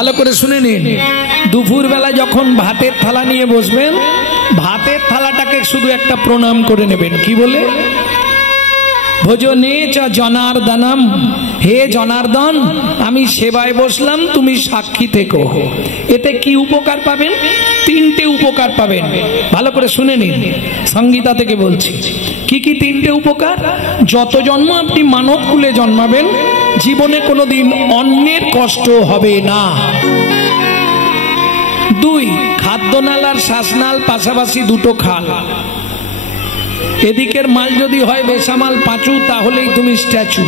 ভালো করে শুনে নিন। দুপুর বেলা যখন ভাতের থালা নিয়ে বসবেন, ভাতের থালাটাকে শুধু একটা প্রণাম করে নেবেন। কি বলে? ভোজনে চ জনার্দনম, হে জনার্দন আমি সেবায় বসলাম, তুমি সাক্ষী থেকো। এতে কি উপকার পাবেন? তিনটে উপকার পাবেন। ভালো করে শুনে নিন, সংগীতা থেকে বলছি। কি কি তিনটে উপকার? যত জন্ম আপনি মানব কুলে জন্মাবেন, জীবনে কোনোদিন অন্যের কষ্ট হবে না। দুই, খাদ্যনাল আর শ্বাসনাল পাশাপাশি দুটো খাল। এদিকের মাল যদি হয় বেসামাল পাঁচু, তাহলেই তুমি স্ট্যাচু।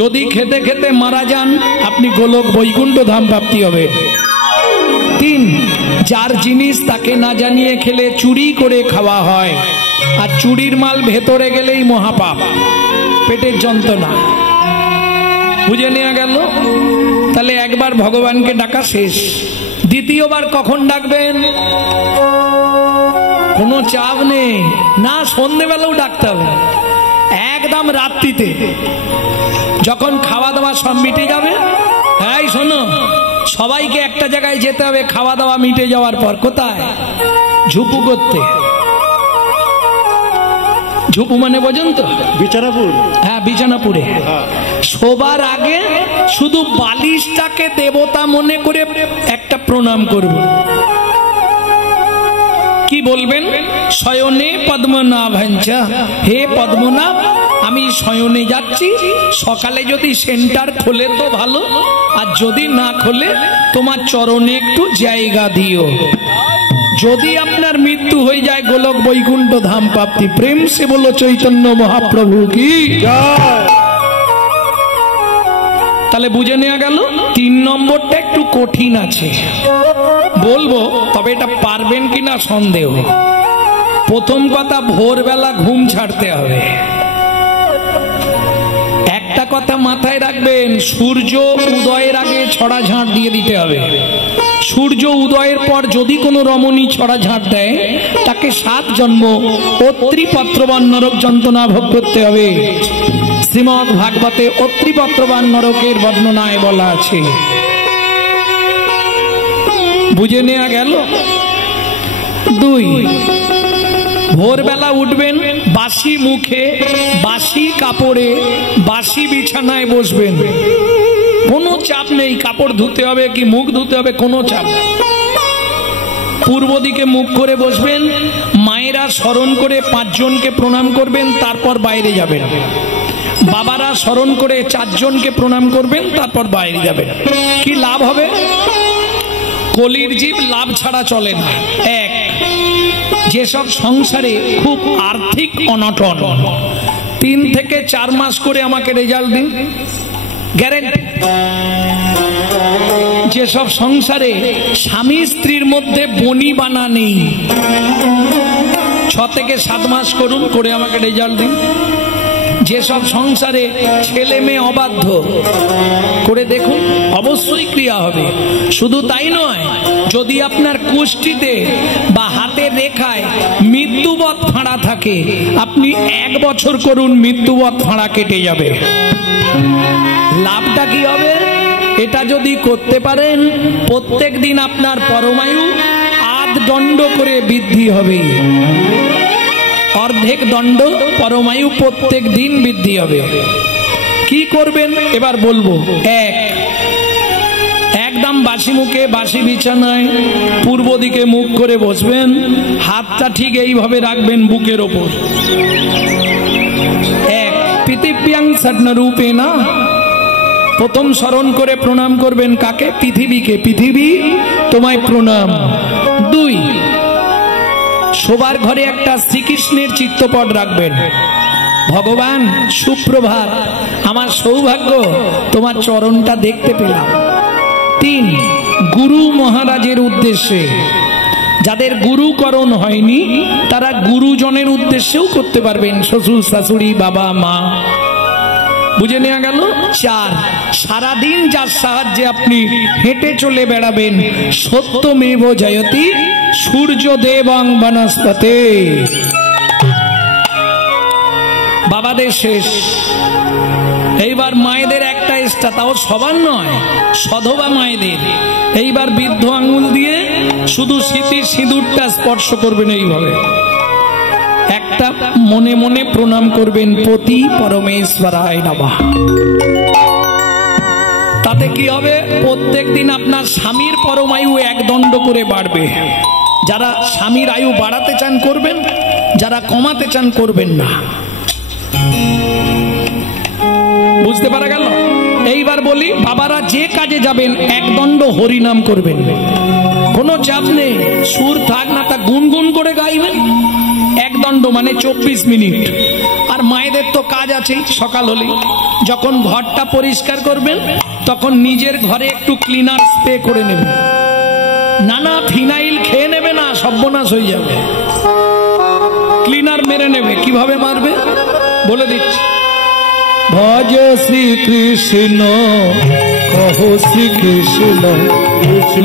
যদি খেতে খেতে মারা যান, আপনি গোলক বৈকুণ্ঠ ধাম প্রাপ্তি হবে। তিন, যার জিনিস তাকে না জানিয়ে খেলে চুরি করে খাওয়া হয়, আর চুরির মাল ভেতরে গেলেই মহাপাপ, পেটের যন্ত্রণা। বুঝে নেওয়া গেল? তাহলে একবার ভগবানকে ডাকা শেষ। দ্বিতীয়বার কখন ডাকবেন? কোনো চাপ নেই না, সন্ধ্যেবেলাও ডাকতে হবে, একদম রাত্রিতে যখন খাওয়া দাওয়া সব মিটে যাবে। এই শোনো, সবাইকে একটা জায়গায় যেতে হবে খাওয়া দাওয়া মিটে যাওয়ার পর। কোথায়? ঝুপু করতে। ঝুপু মানে বোঝেন তো? বিছানাপুর। হ্যাঁ, বিছানাপুরে। শোবার আগে শুধু বালিশটাকে দেবতা মনে করে একটা প্রণাম করব। কি বলবেন? শয়নে পদ্মনাভঞ্চা, হে পদ্মনাভ আমি শয়নে যাচ্ছি, সকালে যদি সেন্টার খোলে তো ভালো, আর যদি না খোলে তোমার চরণে একটু জায়গা দিও। যদি আপনার মৃত্যু হয়ে যায়, গোলক বৈকুণ্ঠ ধাম প্রাপ্তি। প্রেম সে বলো চৈতন্য মহাপ্রভু কি জয়। তাহলে বুঝে নেওয়া গেল। তিন নম্বরটা একটু কঠিন আছে, বলবো, তবে এটা পারবেন কিনা সন্দেহ। প্রথম কথা, ভোরবেলা ঘুম ছাড়তে হবে। একটা কথা মাথায় রাখবেন, সূর্য উদয়ের আগে ছড়া ঝাঁট দিয়ে দিতে হবে। সূর্য উদয়ের পর যদি কোনো রমণী ছড়া ঝাঁট দেয়, তাকে 7 জন্ম অত্রিপত্রবান নরক যন্ত্রণা ভোগ করতে হবে। শ্রীমদ্ ভাগবতে অত্রিপত্রবান নরকের বর্ণনায় বলা আছে। বুঝে নেওয়া গেল? 2, ভোরবেলা উঠবেন, বাসি মুখে, বাসি কাপড়ে, বাসি বিছানায় বসবেন। কোনো চাপ নেই, কাপড় ধুতে হবে কি মুখ ধুতে হবে, কোনো চাপ। পূর্ব দিকে মুখ করে বসবেন, মায়েরা স্মরণ করে 5 জনকে প্রণাম করবেন, তারপর বাইরে যাবেন। বাবারা স্মরণ করে 4 জনকে প্রণাম করবেন, তারপর বাইরে যাবেন। কি লাভ হবে? কলির জীব লাভ ছাড়া চলে না। 1, যেসব সংসারে খুব আর্থিক অনটন, 3 থেকে 4 মাস করে আমাকে রেজাল্ট দিন, গ্যারেন্টি। যেসব সংসারে স্বামী স্ত্রীর মধ্যে বনি বানা নেই, 6 থেকে 7 মাস করুন, করে আমাকে রেজাল্ট দিন। যেসব সংসারে ছেলে মেয়ে অবাধ্য, করে দেখুন, অবশ্যই ক্রিয়া হবে। শুধু তাই নয়, যদি আপনার কুষ্ঠিতে বা হাতের রেখায় মৃত্যুবৎ ফাঁড়া থাকে, আপনি 1 বছর করুন, মৃত্যুবৎ ফাঁড়া কেটে যাবে। লাভটা কি হবে? এটা যদি করতে পারেন, প্রত্যেক দিন আপনার পরমায়ু 8 দণ্ড করে বৃদ্ধি হবে। অর্ধেক দণ্ড পরমায়ু প্রত্যেক দিন বৃদ্ধি হবে। কি করবেন এবার বলবো। 1, একদম বাসি মুখে, বাসি বিছানায়, পূর্ব দিকে মুখ করে বসবেন, হাতটা ঠিক এইভাবে রাখবেন বুকের ওপর। 1, পৃথিব্যাং ষড্নরূপে না, প্রথম স্মরণ করে প্রণাম করবেন কাকে? পৃথিবীকে। পৃথিবী তোমায় প্রণাম। 2, শোবার ঘরে একটা শ্রীকৃষ্ণের চিত্রপট রাখবেন। ভগবান সুপ্রভাত, আমার সৌভাগ্য তোমার চরণটা দেখতে পেলাম। 3, গুরু মহারাজের উদ্দেশ্যে, যাদের গুরুকরণ হয়নি তারা গুরুজনের উদ্দেশ্যেও করতে পারবেন, শ্বশুর শাশুড়ি, বাবা মা। বুঝে নেওয়া গেল? 4, সারাদিন যার সাহায্যে আপনি হেঁটে চলে বেড়াবেন, সত্যমেব জয়তি সূর্যদেবং বনস্পতে। বাবাদের শেষ। এইবার মায়েদের একটা চেষ্টা, তাও সবার নয়, সধবা মায়েদের। এইবার বৃদ্ধ আঙুল দিয়ে শুধু স্মৃতির সিঁদুরটা স্পর্শ করবেন এইভাবে, একটা মনে মনে প্রণাম করবেন, পতি পরমেশ্বরায় নমঃ। তাতে কি হবে? প্রত্যেক দিন আপনার স্বামীর পরমায়ু 1 দণ্ড করে বাড়বে। যারা স্বামীর আয়ু বাড়াতে চান করবেন, যারা কমাতে চান করবেন না। বুঝতে পারা গেল? এইবার বলি, বাবারা যে কাজে যাবেন 1 দণ্ড হরিনাম করবেন, কোনো চাপ নেই, সুর থাক না থাক গুনগুন করে গাইবেন। 1 দণ্ড মানে 24 মিনিট। আর মায়েদের তো কাজ আছে, সকাল হলে যখন ঘরটা পরিষ্কার করবেন তখন নিজের ঘরে একটু ক্লিনার স্প্রে করে নেবেন। নানা ফিনাইল খেয়ে নেবে না, সর্বনাশ হয়ে যাবে। ক্লিনার মেরে নেবে। কিভাবে মারবে বলে দিচ্ছি। ভজ শ্রী কৃষ্ণ, কহ শ্রী কৃষ্ণ,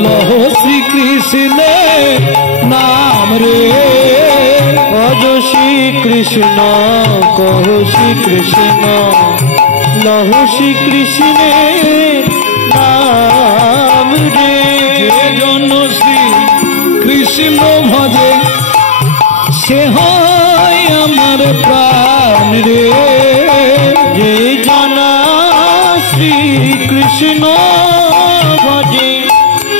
লহ শ্রী কৃষ্ণ নাম রে। ভজ শ্রী কৃষ্ণ, কহ শ্রী কৃষ্ণ, লহ শ্রী কৃষ্ণ নাম রে। যে জন শ্রী কৃষ্ণ ভজে সে হয় আমার প্রাণ রে। যে জানা শ্রী কৃষ্ণ ভজে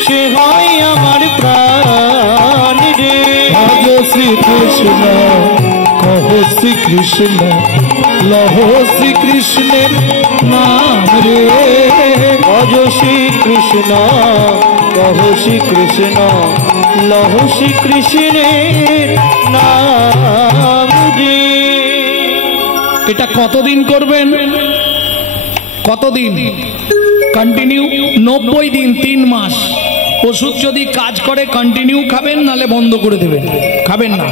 সে হয় আমার প্রাণ রে। ভজ শ্রী কৃষ্ণ, কহ শ্রী কৃষ্ণ, লহ শ্রী কৃষ্ণের নাম রে। ভজ শ্রী কৃষ্ণ, কহ শ্রী কৃষ্ণ, লহ শ্রী কৃষ্ণের নাম রে। এটা কতদিন করবেন? কতদিন কন্টিনিউ? 90 দিন, 3 মাস। ওষুধ যদি কাজ করে কন্টিনিউ খাবেন, নালে বন্ধ করে দেবেন, খাবেন না।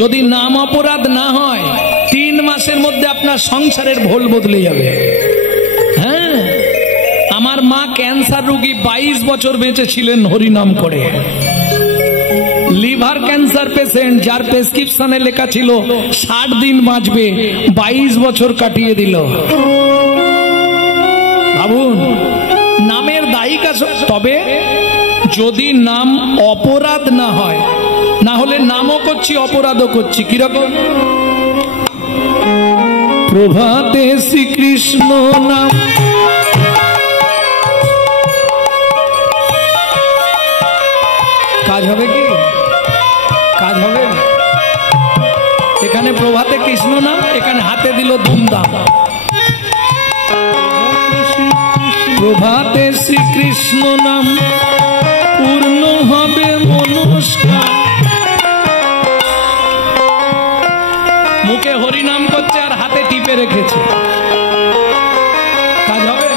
যদি নাম অপরাধ না হয় 3 মাসের মধ্যে আপনার সংসারের ভোল বদলে যাবে। হ্যাঁ, আমার মা ক্যান্সার রোগী, 22 বছর বেঁচে ছিলেন হরিনাম করে। লিভার ক্যান্সার পেশেন্ট, যার প্রেসক্রিপশনে লেখা ছিল 60 দিন বাঁচবে, 22 বছর কাটিয়ে দিল। ভাবুন, নামের দায়িকা। তবে যদি নাম অপরাধ না হয়, না হলে নামও করছি অপরাধও করছি। কিরকম? প্রভাতে শ্রীকৃষ্ণ নাম, কাজ হবে কি? কাজ হবে? এখানে প্রভাতে কৃষ্ণ নাম, এখানে হাতে দিল ধুমধাম। প্রভাতে শ্রীকৃষ্ণ নাম পূর্ণ হবে মনস্কার। মুখে হরিনাম করছে আর হাতে টিপে রেখেছে, কাজ হবে?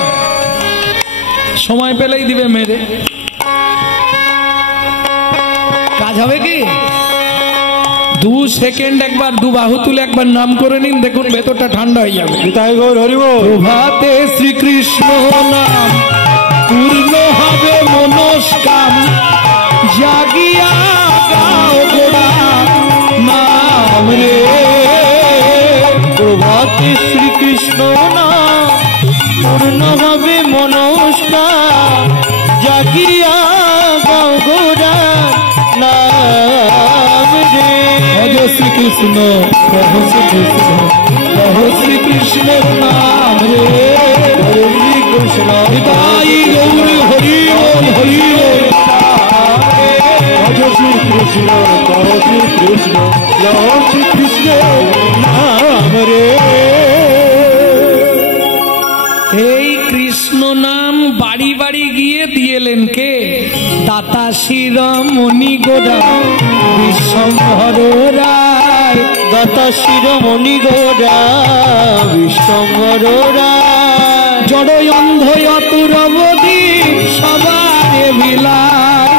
সময় পেলেই দিবে মেরে। কাজ হবে কি? 2 সেকেন্ড একবার 2 বাহু তুলে একবার নাম করে নিন, দেখুন ভেতরটা ঠান্ডা হয়ে যাবে। প্রভাতে শ্রীকৃষ্ণ নাম পূর্ণ হবে মনস্কাম, জাগিয়া গাও গোড়া নাম রে। প্রভাতে শ্রীকৃষ্ণ নাম পূর্ণ হবে মনস্কাম, জাগিয়া গাও গোড়া নাম রে। ভজ শ্রীকৃষ্ণ, কহ শ্রীকৃষ্ণ, কহ শ্রীকৃষ্ণের নাম রে। হরে শ্রীকৃষ্ণ, হৃদয় গৌর হরি বল, হরি বল। ভজ শ্রীকৃষ্ণ, কহ শ্রীকৃষ্ণ, লহ শ্রীকৃষ্ণ নাম রে। এই কৃষ্ণ নাম বাড়ি বাড়ি গিয়ে দিয়েলেন কে? দাতা শিরোমণি গোরা বিশ্বম্ভর রায়। দাতা শিরোমণি গোরা বিশ্বম্ভর রায়। জড় অন্ধ অতুরবধি সবারে বিলায়।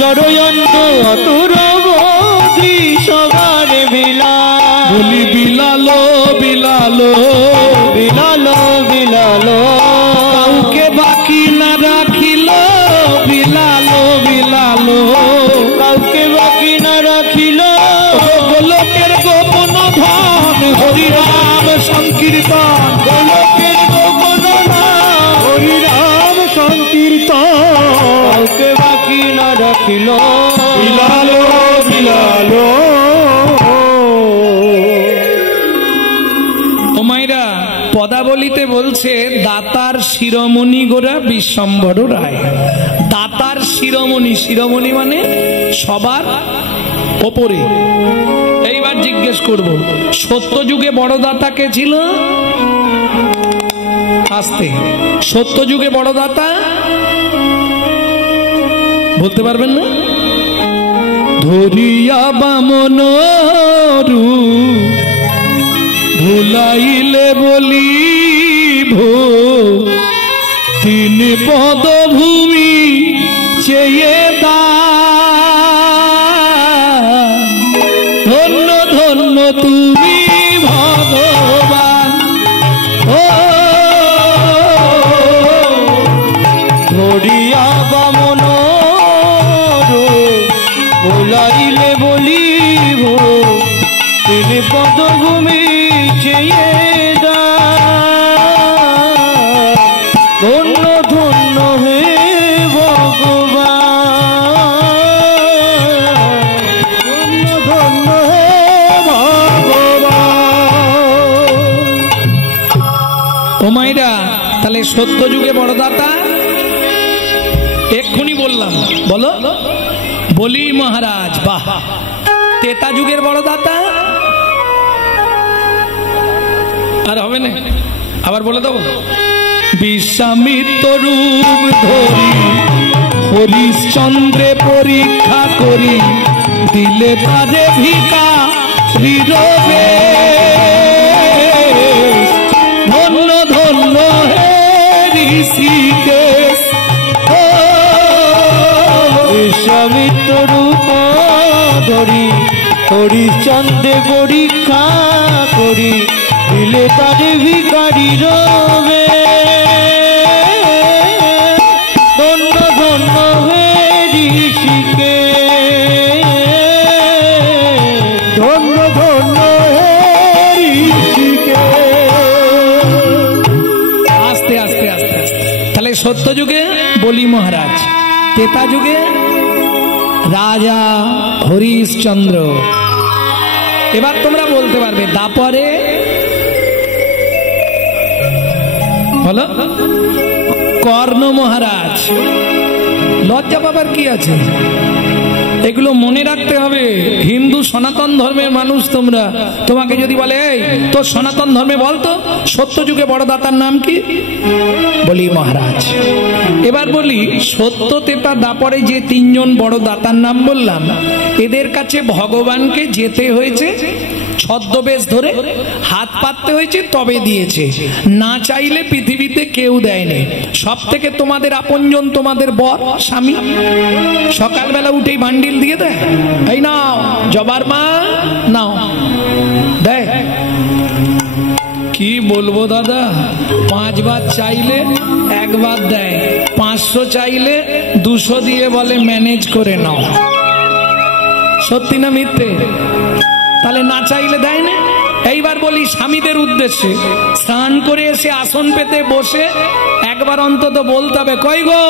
জড় অন্ধ অতুরবধি সবারে বিলায়। বলি বিলালো বিলালো, বিলালো বিলালো, কাউকে বাকি না রাখিল, বিলালো বিলালো, কাউকে বাকি না রাখিল। গোলকের গোপন ধন হরিনাম সংকীর্তন। গোলকের গোপন ধন না রাখিল বিলালো বিলালো। ও মায়েরা, পদাবলিতে বলছে দাতার শিরোমণি গোরা বিশ্বম্ভর রায়। দাতার শিরোমণি, শিরোমণি মানে সবার ওপরে। এইবার জিজ্ঞেস করব, সত্যযুগে বড় দাতা কে ছিল? আস্তে, সত্যযুগে বড় দাতা বলতে পারবেন না? ধরিয়া বামন রূপ ভুলাইলে বলিব, তিন পদভূমি চেয়ে দা। ধন্য ধন্য তুমি ভগবান, ও ধরিয়া বামন ভুলাইলে বলিব, তিনি পদভূমি চেয়ে দা। ধন্য ধন্য হে ভগবান, ধন্য ধন্য হে ভগবান। ও মাইরা, তাহলে সত্য যুগে বড় দাতা এক্ষুনি বললাম, বলো বলি মহারাজ। বাহ। তেতা যুগের বড় দাতা আর হবে না, আবার বলে দেবো। বিশ্বামিত্র রূপ ধরি হরিশ্চন্দ্রে পরীক্ষা করি, দিলে তারে ভিকা নীরবে। ধন্য ধন্য হে ঋষিকেশ, বিশ্বামিত্র রূপ ধরি হরিশ্চন্দ্রে পরীক্ষা করি, দিলে তারে ভিখারি রবে। ধন্য ধন্য হে ঋষিকেশ, ধন্য ধন্য হে ঋষিকেশ। আস্তে আস্তে আস্তে আস্তে। তাহলে সত্য যুগে বলি মহারাজ, তেতা যুগে রাজা হরিশ্চন্দ্র। এবার তোমরা বলতে পারবে দাপরে বলো কর্ণ মহারাজ। লজ্জা পাবার কি আছে? এগুলো মনে রাখতে হবে। হিন্দু সনাতন ধর্মের মানুষ তোমরা, তোমাকে যদি বলে এই তোর সনাতন ধর্মে বলতো সত্য যুগে বড় দাতার নাম কি, বলি মহারাজ। এবার বলি সত্য তেতা দাপরে যে তিনজন বড় দাতার নাম বললাম, এদের কাছে ভগবানকে যেতে হয়েছে, ছদ্মবেশ ধরে হাত পাততে হয়েছে, তবে দিয়েছে। না চাইলে পৃথিবীতে কেউ দেয়নি। সব থেকে তোমাদের আপনজন তোমাদের বর স্বামী, সকালবেলা উঠেই বান্ডিল দিয়ে দেয়, এই নাও জবার মা নাও, দেয়। কি বলবো দাদা, 5 বার চাইলে 1 বার দেয়, 500 চাইলে 200 দিয়ে বলে ম্যানেজ করে নাও। সত্যি না মিথ্যে? তাহলে না চাইলে দেয় না। এইবার বলি স্বামীদের উদ্দেশ্যে, স্নান করে এসে আসন পেতে বসে একবার অন্তত বলতে হবে, কই গো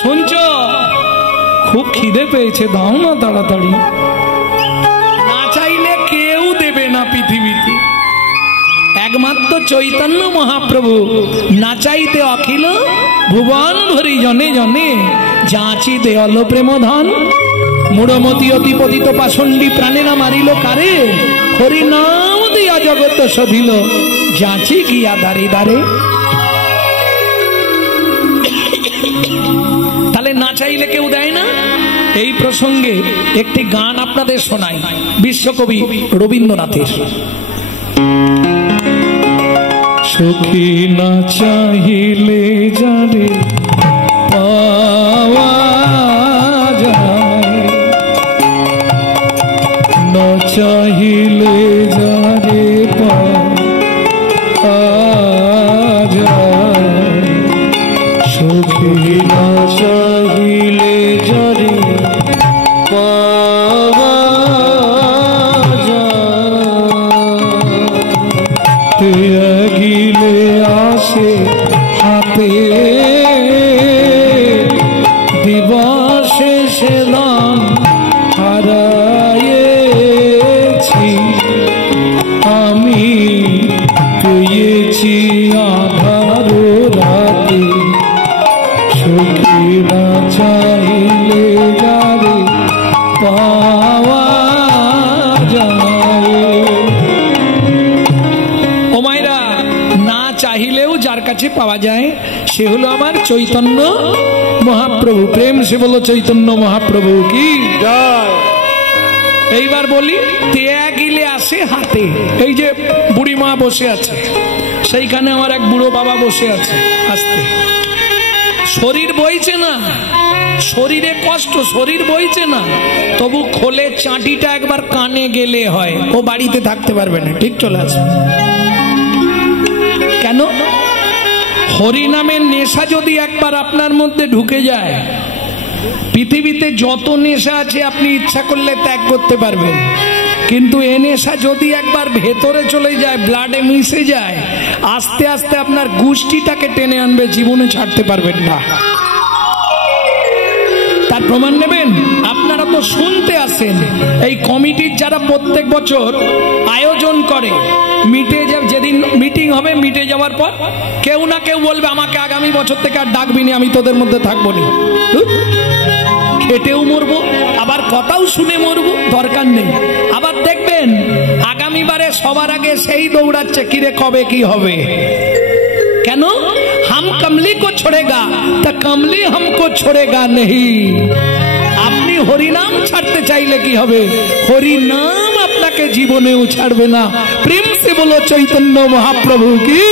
শুনছো, খুব খিদে পেয়েছে, দাও না তাড়াতাড়ি। না চাইলে কেউ দেবে না পৃথিবীতে, একমাত্র চৈতন্য মহাপ্রভু। না চাইতে অখিল ভুবন ভরি জনে জনে, যাচি দেয়ল প্রেম ধন। মূঢ়মতি অতি পতিত পাষণ্ডী প্রাণেরা মারিল কারে, হরি নাম দিয়া জগৎ শোধিল, যাচি গিয়া দাঁড়ে দাঁড়ে। তাহলে না চাইলে কেউ দেয় না। এই প্রসঙ্গে একটি গান আপনাদের শোনাই, বিশ্বকবি রবীন্দ্রনাথের। সখী না চাহিলে যারে পাওয়া যায়, না চাহিলে যারে পাওয়া যায়। সখী না চাহিলে যারে পাওয়া যায়, গিলে আসে হাতে দিব হলো আমার চৈতন্য মহাপ্রভু। প্রেম সে বলো চৈতন্য মহাপ্রভু কি জয়। এইবার বলি তেয়া গিলে আসে হাতে। এই যে বুড়ি মা বসে আছে, সেইখানে আমার এক বুড়ো বাবা বসে আছে। আস্তে, শরীর বইছে না, শরীরে কষ্ট, শরীর বইছে না, তবু খোলে চাঁটিটা একবার কানে গেলে হয়, ও বাড়িতে থাকতে পারবে না, ঠিক চলে আসবে। কেন? হরিনামের নেশা যদি একবার আপনার মধ্যে ঢুকে যায়, পৃথিবীতে যত নেশা আছে আপনি ইচ্ছা করলে ত্যাগ করতে পারবেন, কিন্তু এ নেশা যদি একবার ভেতরে চলে যায়, ব্লাডে মিশে যায়, আস্তে আস্তে আপনার গোষ্ঠীটাকে টেনে আনবে, জীবনে ছাড়তে পারবেন না। তার প্রমাণ নেবেন? আপনারা তো শুনতে আসেন, এই কমিটির যারা প্রত্যেক বছর আয়োজন করে, যেদিন মিটিং হবে, মিটে যাওয়ার পর কেউ না কেউ বলবে আমাকে আগামী বছর থেকে আর ডাকবি না, আমি তোদের মধ্যে থাকবো না। খেটেও মরবো, আবার কথাও শুনে মরবো, দরকার নেই। আবার দেখবেন আগামীবারে সবার আগে সেই দৌড়াচ্ছে, কিরে কবে কি হবে। কেন? हम कमली को छोड़ेगा तो कमली हमको छोड़ेगा नहीं। আপনি হরিনাম ছাড়তে চাইলে কি হবে? হরিনাম আপনাকে জীবনেও ছাড়বে না। প্রেম সে বলো চৈতন্য মহাপ্রভু কি।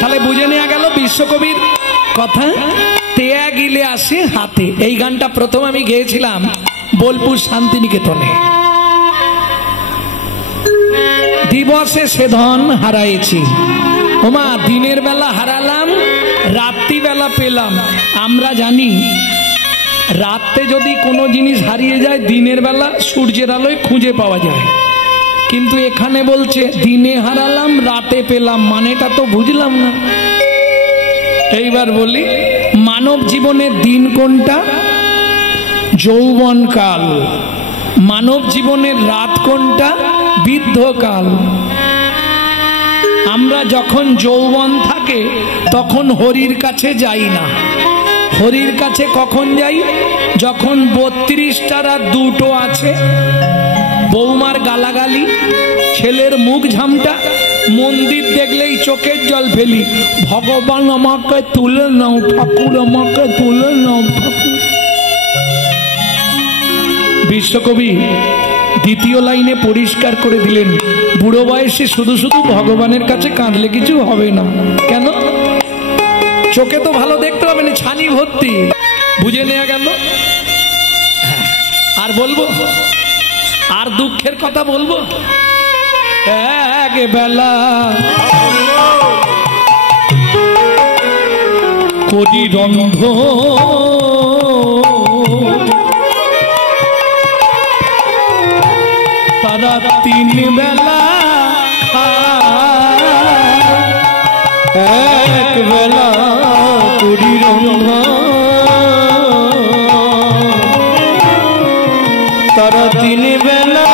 তাহলে বুঝে নেওয়া গেল বিশ্বকবির কথা। তেয়া গিলে আসে হাতে, এই গানটা প্রথম আমি গেয়েছিলাম বোলপুর শান্তিনিকেতনে। দিবসে সে ধন হারাইছি, ওমা দিনের বেলা হারালাম, রাত্রিবেলা পেলাম। আমরা জানি রাতে যদি কোনো জিনিস হারিয়ে যায়, দিনের বেলা সূর্যের আলোয় খুঁজে পাওয়া যায়, কিন্তু এখানে বলছে দিনে হারালাম রাতে পেলাম, মানেটা তো বুঝলাম না। এইবার বলি মানব জীবনের দিন কোনটা? যৌবনকাল। মানব জীবনের রাত কোনটা? বৃদ্ধকাল। আমরা যখন যৌবন থাকে তখন হরির কাছে যাই না। হরির কাছে কখন যাই? যখন 32টার আর 2টো আছে, বৌমার গালাগালি, ছেলের মুখ ঝামটা, মন্দির দেখলেই চোখের জল ফেলি, ভগবান আমাকে তুলে নাও, ঠাকুর আমাকে তুলে নাও, ঠাকুর। বিশ্বকবি দ্বিতীয় লাইনে পরিষ্কার করে দিলেন, বুড়ো বয়সে শুধু শুধু ভগবানের কাছে কাঁদলে কিছু হবে না। কেন? চোখে তো ভালো দেখতে হবে না, ছানি ভর্তি। বুঝে নেওয়া গেল? আর বলবো? আর দুঃখের কথা বলবো? এক বেলা করি রন্ধ, তারা 3 বেলা, এক বেলা করি রন্ধন, তারা 3 বেলা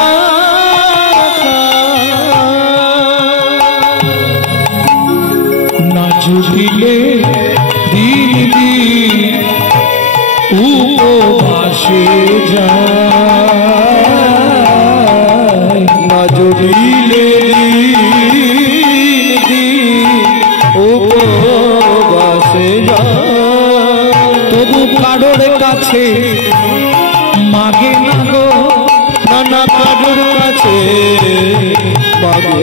না জুটিলে দিন দিন উপবাসে যায়, না জুটিলে দিন দিন উপবাসে যায়, তবু কারোর কাছে মাগে না গো, নানা কারোর কাছে মাগে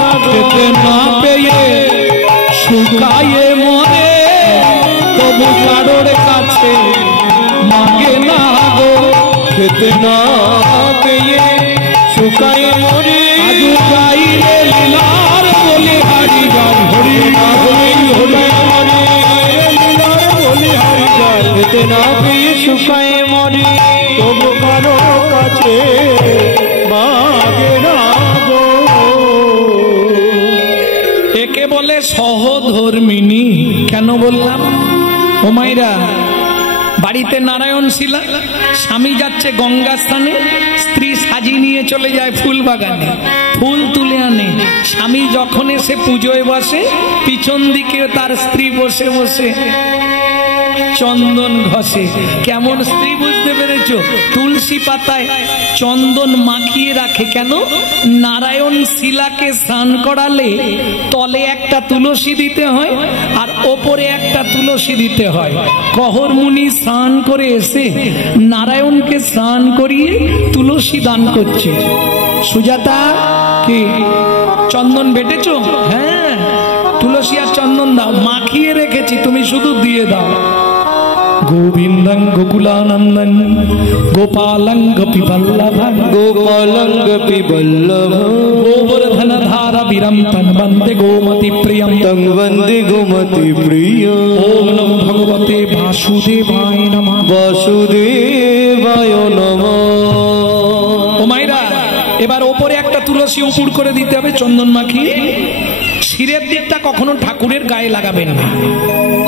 না গো, খেতে না পেয়ে শুকায়ে মরে, তবু কারোর কাছে মাগে না গো, খেতে না পেয়ে শুকায় মরে। আজু গাইলে লীলার বলি হারি গান, হরি খেতে না পেয়ে শুকায় মরে, তবু কারো কাছে মাগে না গো। একে বলে সহধর্মিনী। কেন বললাম? ও মাইরা, বাড়িতে নারায়ণ শিলা, স্বামী যাচ্ছে গঙ্গা স্থানে, স্ত্রী সাজি নিয়ে চলে যায় ফুল বাগানে, ফুল তুলে আনে। স্বামী যখন এসে পুজোয় বসে, পিছন দিকে তার স্ত্রী বসে বসে চন্দন ঘষে। কেমন স্ত্রী বুঝতে পেরেছো? তুলসী পাতায় চন্দন মাখিয়ে রাখে। কেন? নারায়ণ শিলাকে স্নান করালে তলে একটা তুলসী দিতে হয় আর ওপরে একটা তুলসী দিতে হয়। কহর মুনি স্নান করে এসে নারায়ণকে স্নান করিয়ে তুলসী দান করছে। সুজাতা কি চন্দন বেটেছো? হ্যাঁ, তুলসী আর চন্দন দাও, মাখিয়ে রেখেছি, তুমি শুধু দিয়ে দাও। গোবিন্দং গোকুলানন্দন গোপালং গোপী বল্লভং গোপালং গোপী বল্লভং গোবর্ধন ধারা বীরম তং বন্দে গোমতি প্রিয়ম তং বন্দে গোমতি প্রিয়ম। ওম নমো ভগবতে বাসুদেবায় নমঃ। বাসুদেবায় নমঃ। ও মাইরা, এবার ওপরে একটা তুলসী উপর করে দিতে হবে চন্দন মাখিয়ে। শিরের দিকটা কখনো ঠাকুরের গায়ে লাগাবেন না,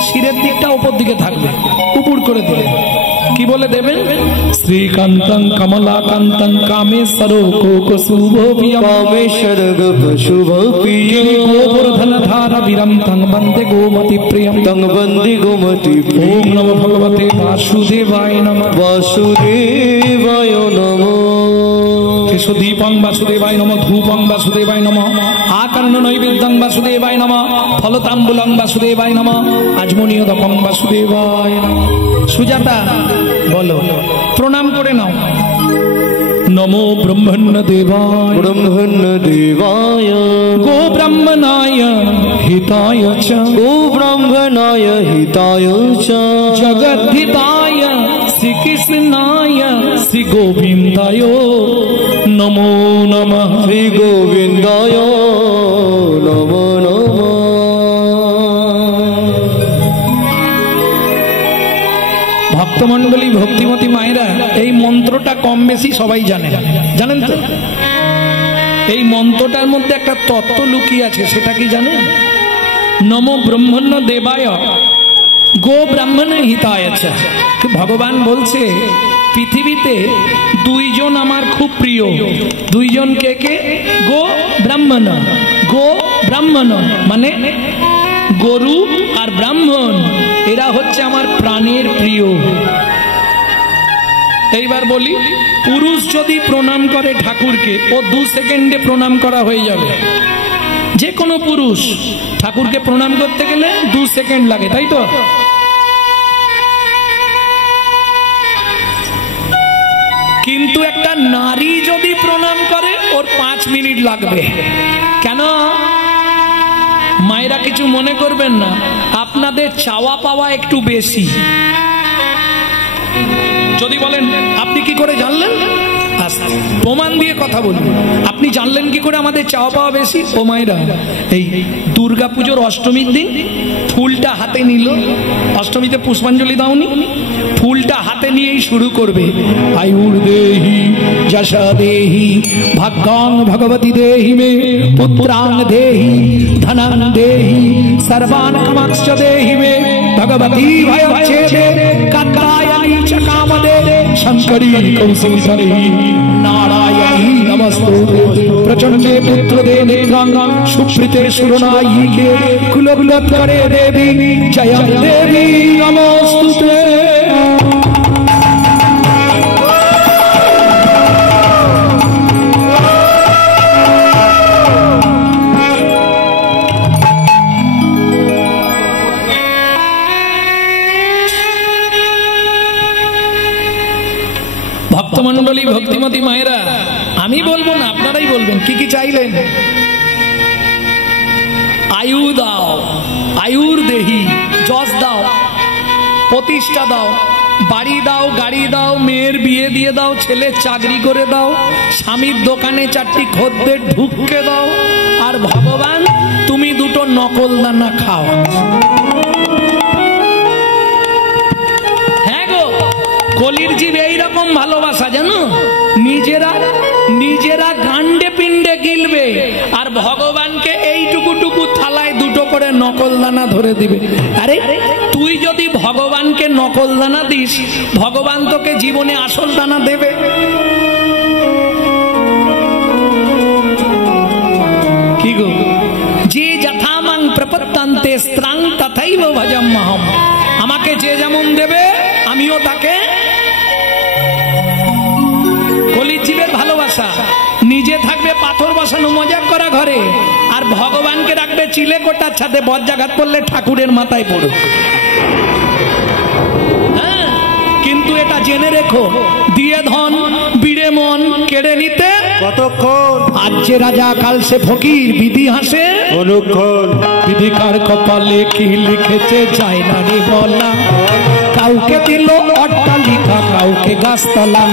শিরের দিকটা উপর দিকে থাকবে, উপর করে দিলেন। কি বলে দেবেন? শ্রীকান্তং কমলাকান্তং কামেশ্বর কোকশুভপ্রিয়ম কামেশ্বর গোপশুভপ্রিয়ম গোবর্ধন ধারা বীরম তং বন্দে গোমতি প্রিয়ম তং বন্দে গোমতি ওম প্রিয়ম। নমো ভগবতে বাসুদেবায় নমঃ। বাসুদেবায় নমঃ। দীপং বাসুদেবায় নমঃ, ধূপং বাসুদেবায় নমঃ, আকর্ণ নৈবেদ্যং বাসুদেবায় নমঃ, ফলতাম্বুলং বাসুদেবায় নমঃ, আজমনীয়দপং বাসুদেবায় নমঃ। সুজাতা বলো, প্রণাম করে নাও। নমো ব্রহ্মণ্য দেবায় ব্রহ্মণ্য দেবায় গো ব্রাহ্মণায় হিতায় চ গো ব্রাহ্মণায় হিতায় চ জগদ্ধিতায় শ্রীকৃষ্ণায় শ্রী গোবিন্দায় নমো নমঃ। শ্রী গোবিন্দায় নমো নমঃ। ভক্তমণ্ডলী, ভক্তিমতী মায়েরা, এই মন্ত্রটা কম বেশি সবাই জানেন, জানেন তো? এই মন্ত্রটার মধ্যে একটা তত্ত্ব লুকিয়ে আছে, সেটা কি জানেন? নমো ব্রহ্মণ্য দেবায় গো ব্রাহ্মণ হিতায় চ। ভগবান বলছে পৃথিবীতে দুইজন আমার খুব প্রিয়। দুইজন কে কে? গো ব্রাহ্মণ। গো ব্রাহ্মণ মানে গরু আর ব্রাহ্মণ, এরা হচ্ছে আমার প্রাণের প্রিয়। এইবার বলি, পুরুষ যদি প্রণাম করে ঠাকুরকে, ও 2 সেকেন্ডে প্রণাম করা হয়ে যাবে। যে কোনো পুরুষ ঠাকুরকে প্রণাম করতে গেলে 2 সেকেন্ড লাগে, তাই তো? কিন্তু একটা নারী যদি প্রণাম করে, ওর 5 মিনিট লাগবে। কেন? মায়েরা কিছু মনে করবেন না, আপনাদের চাওয়া পাওয়া একটু বেশি। যদি বলেন আপনি কি করে জানলেন, প্রমাণ দিয়ে কথা বলুন। আপনি জানলেন কি করে আমাদের চাওয়া পাওয়া বেশি? ও মায়েরা, এই দুর্গা পুজোর অষ্টমীর দিন ফুলটা হাতে নিল, অষ্টমীতে পুষ্পাঞ্জলি দাওনি, ফুলটা হাতে নিয়েই শুরু করবে, আয়ুর দেহি যশা দেহি ভাগ্যাং ভগবতী দেহি মে পুত্রাং দেহি ধনং দেহি সর্বান কামাংশ্চ দেহি মে ভগবতী ভয়চ্ছেদে কাত্যায়নী চ কামদে শঙ্করী কৌশিকী নারায়ণী নমস্তুতে প্রচণ্ডে পুত্রদে নেত্রাং সুপ্রীতে সুরনায়িকে কুলকুলোত্তরে দেবী জয় দেবী নমস্তুতে। ভক্তমণ্ডলী, ভক্তিমতী মায়েরা, আমি বলবো না, আপনারাই বলবেন কি কি চাইলেন। আয়ু দাও, আয়ুর দেহি, যশ দাও, প্রতিষ্ঠা দাও, বাড়ি দাও, গাড়ি দাও, মেয়ের বিয়ে দিয়ে দাও, ছেলের চাকরি করে দাও, স্বামীর দোকানে 4টি খদ্দের ঢুককে দাও, আর ভগবান তুমি 2টো নকল দানা খাও। হ্যাঁ গো, কলির জীব এইরকম ভালোবাসা জানো, নিজেরা গান্ডে পিণ্ডে গিলবে আর ভগবানকে এইটুকু থালায় 2টো করে নকল দানা ধরে দিবে। আরে তুই যদি ভগবানকে নকল দানা দিস, ভগবান তোকে জীবনে আসল দানা দেবে? কি গো, যে যথামাং প্রপত্তান্তে স্ত্রাং তথৈব ভজম্যহম। আমাকে আমাকে যে যেমন দেবে আমিও তাকে। কলির জীবের ভালোবাসা, নিজে থাকবে পাথর বসানো মজাক করা ঘরে, আর ভগবানকে রাখবে চিলে কোটার ছাদে, বজ্রাঘাত পড়লে ঠাকুরের মাথায় পড়ুক। হ্যাঁ, কিন্তু এটা জেনে রেখো, দিয়ে ধন বিড়ে মন কেড়ে নিতে কতক্ষণ? আজ যে রাজা কাল সে ফকির, বিধি হাসে অনুক্ষণ। বিধিকার কপালে কি লিখেছে যায় না রে বলা। কাউকে দিল অট্টালিকা, কাউকে গাছতলা,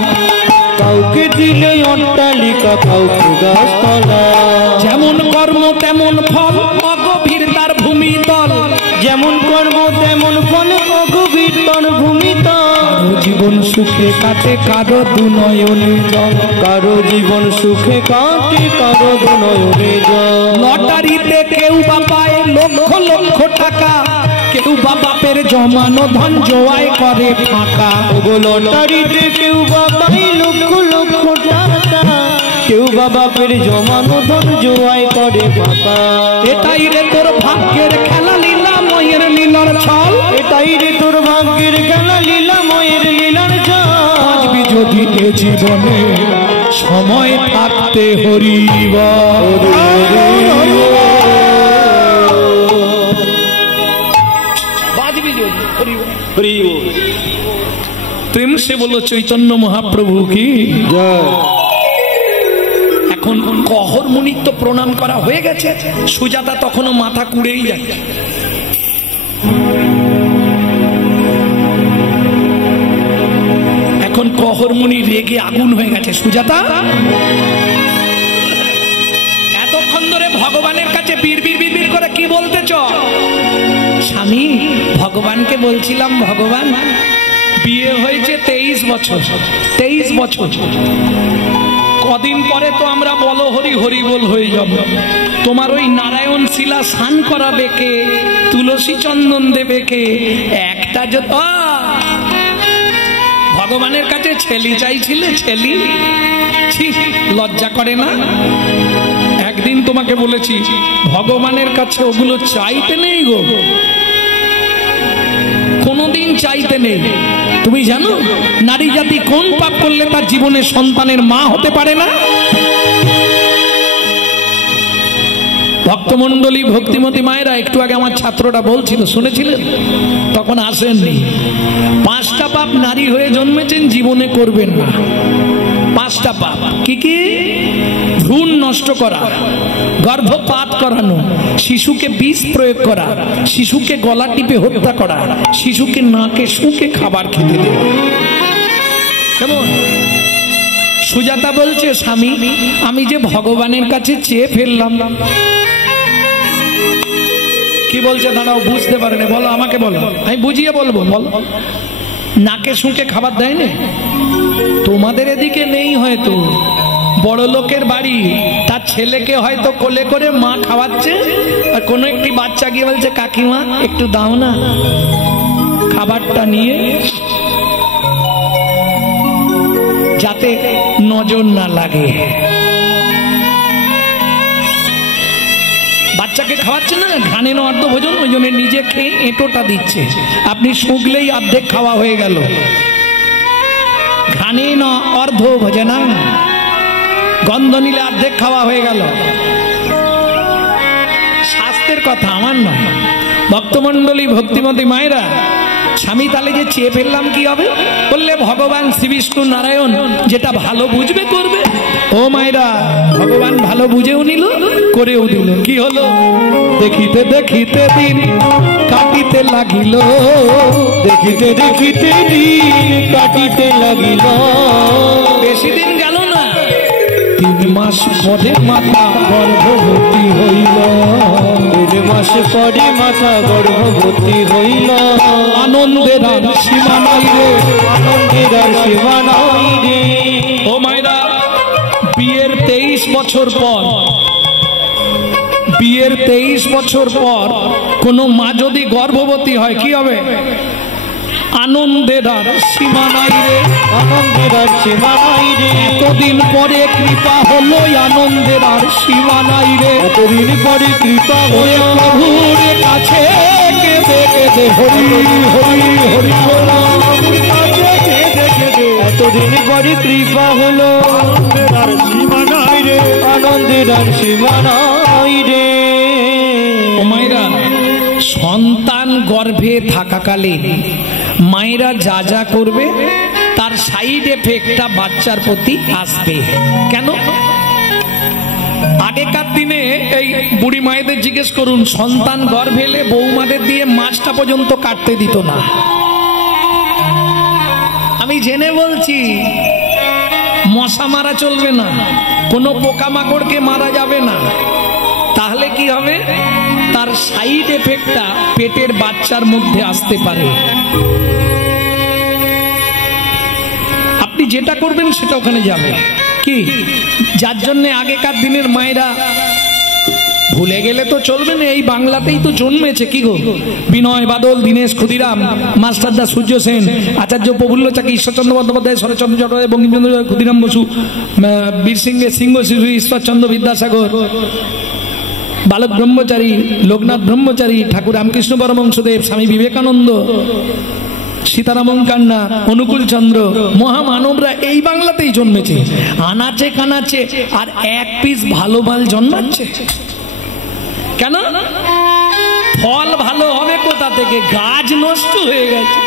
কাউকে দিলে অট্টালিকা, কাউকে গাছতলা। যেমন কর্ম তেমন ফল, অগভীর তার ভূমিতল। যেমন কর্ম তেমন ফল, অগভীর তার ভূমিতল। কারো জীবন সুখে কাটে, কারো দুনয়নে জল। কারো জীবন সুখে কাটে, কারো দুনয়নে জল। লটারিতে কেউ বা পায় লক্ষ লক্ষ টাকা, কেউ বা বাপের জমানো ধন জোয়াই করে ফাঁকা। ওগো লটারিতে কেউ বা পায় লক্ষ লক্ষ টাকা, কেউ বা বাপের জমানো ধন জোয়াই করে ফাঁকা। এটাই রে তোর ভাগ্যের খেলা, লীলা ময়ের লীলার ছল। এটাই রে তোর ভাগ্যের খেলা, লীলা ময়ের লীলার ছল। বাঁচবি যদি এ জীবনে সময় থাকতে হরিব। বাঁচবি যদি হরিব। প্রেম সে বলো চৈতন্য মহাপ্রভু কি জয়। এখন কহর মুনির তো প্রণাম করা হয়ে গেছে, সুজাতা তখনও মাথা কুড়েই যাচ্ছে। এখন কহর মুনি রেগে আগুন হয়ে গেছে। সুজাতা এতক্ষণ ধরে ভগবানের কাছে বীর বীর বীর বীর করে কি বলতেছ? স্বামী, ভগবানকে বলছিলাম, ভগবান বিয়ে হয়েছে 23 বছর, 23 বছর, কদিন পরে তো আমরা বলো হরি হরি বল হয়ে যাব। তোমার ওই নারায়ণ শিলা স্নান করাবে কে, তুলসী চন্দন দেবে কে? একটা যত ভগবানের কাছে ছেলি চাইছিলে, ছেলি, ছি, লজ্জা করে না? একদিন তোমাকে বলেছি ভগবানের কাছে ওগুলো চাইতে নেই গো, কোনদিন চাইতে নেই। তুমি জানো নারী জাতি কোন পাপ করলে তার জীবনে সন্তানের মা হতে পারে না? ভক্তমন্ডলী, ভক্তিমতী মায়েরা, একটু আগে আমার ছাত্রটা বলছিল, শুনেছিলেন? তখন আসেননি। 5টা পাপ নারী হয়ে জন্মেছেন, জীবনে করবেন না। 5টা পাপ কি কি? ভ্রূণ নষ্ট করা, গর্ভপাত করানো, শিশুকে বিষ প্রয়োগ করা, শিশুকে গলা টিপে হত্যা করা, শিশুকে নাকে শুকে খাবার খেতে দেওয়া। কেমন? সুজাতা বলছে, স্বামী আমি যে ভগবানের কাছে চেয়ে ফেললাম। কি বলছে দাঁড়াও, বুঝতে পারেনি, বলো আমাকে বলো, আমি বুঝিয়ে বলবো। বলো, নাকে শুকে খাবার দেয় না? তোমাদের এদিকে নেই হয়তো, বড় লোকের বাড়ি, তার ছেলেকে হয়তো কোলে করে মা খাওয়াচ্ছে, আর কোনো একটি বাচ্চা গিয়ে বলছে কাকিমা একটু দাও না, খাবারটা নিয়ে, যাতে নজর না লাগে। বাচ্চাকে খাওয়াচ্ছে না, ঘানে না অর্ধ ভোজন, ওই জন্য নিজে খেয়ে এঁটোটা দিচ্ছে। আপনি শুকলেই অর্ধেক খাওয়া হয়ে গেল। ঘানে না অর্ধ ভোজনা, গন্ধ নিলে অর্ধেক খাওয়া হয়ে গেল। স্বাস্থ্যের কথা আমার নয়। ভক্তমন্ডলী, ভক্তিমতী মায়েরা, স্বামী তাহলে যে চেয়ে ফেললাম কি হবে? বললে ভগবান শ্রী বিষ্ণু নারায়ণ যেটা ভালো বুঝবে করবে। ও মায়েরা, ভগবান ভালো বুঝেও নিল, করেও দিল। কি হলো? দেখিতে দেখিতে দিন কাটিতে লাগিল, দেখিতে দেখিতে দিন কাটিতে লাগিল। বেশি দিন গেল না, 3 মাস পরে মাতা গর্ভবতী হইল। 3 মাস পরে মাতা গর্ভবতী হইল। আনন্দের আর সীমা নাই রে, আনন্দের আর সীমা নাই রে। ও মায়েরা, বিয়ের 23 বছর পর, বিয়ের 23 বছর পর কোনো মা যদি গর্ভবতী হয় কি হবে? আনন্দের আর সীমা নাই রে, আনন্দের আর সীমা নাই রে। এতদিন পরে কৃপা হলো, আনন্দের আর সীমা নাই রে। এতদিন পরে কৃপা ওরে হলো, প্রভুর কাছে কেঁদে কেঁদে হরি হরি হরি বল। এতদিন পরে কৃপা হলো, আর সীমা নাই রে, আনন্দের আর সীমা নাই রে। ও মায়েরা, সন্তান গর্ভে থাকাকালীন মায়েরা যা যা করবে তার সাইড এফেক্টটা বাচ্চার প্রতি আসবে। কেন? আগেকার দিনে এই বুড়ি মায়েদের জিজ্ঞেস করুন, সন্তান গর্ভে এলে বৌমাদের দিয়ে মাছটা পর্যন্ত কাটতে দিত না। আমি জেনে বলছি, মশা মারা চলবে না, কোনো পোকামাকড়কে মারা যাবে না। তাহলে কি হবে? তার সাইড এফেক্টটা পেটের বাচ্চার মধ্যে আসতে পারে। আপনি যেটা করবেন সেটা ওখানে যাবে। কি? যার জন্য আগেকার দিনের মায়েরা, ভুলে গেলে তো চলবে না, এই বাংলাতেই তো জন্মেছে। কি গো? বিনয় বাদল, দীনেশ ক্ষুদিরাম, মাস্টারদা সূর্য সেন, আচার্য প্রফুল্ল চাকি, ঈশ্বরচন্দ্র বন্দ্যোপাধ্যায়, শরৎচন্দ্র চট্টোপাধ্যায়, বঙ্কিমচন্দ্র ক্ষুদিরাম বসু, বীর সিংহের সিংহ শিশু ঈশ্বরচন্দ্র বিদ্যাসাগর, বালক ব্রহ্মচারী, লোকনাথ ব্রহ্মচারী, ঠাকুর রামকৃষ্ণ পরমহংসদেব, স্বামী বিবেকানন্দ, সীতারামন কান্না, অনুকূল চন্দ্র, মহামানবরা এই বাংলাতেই জন্মেছে। আনাচে কানাচে আর এক পিস ভালো মাল জন্মাচ্ছে কেন? ফল ভালো হবে কোথা থেকে? গাছ নষ্ট হয়ে গেছে।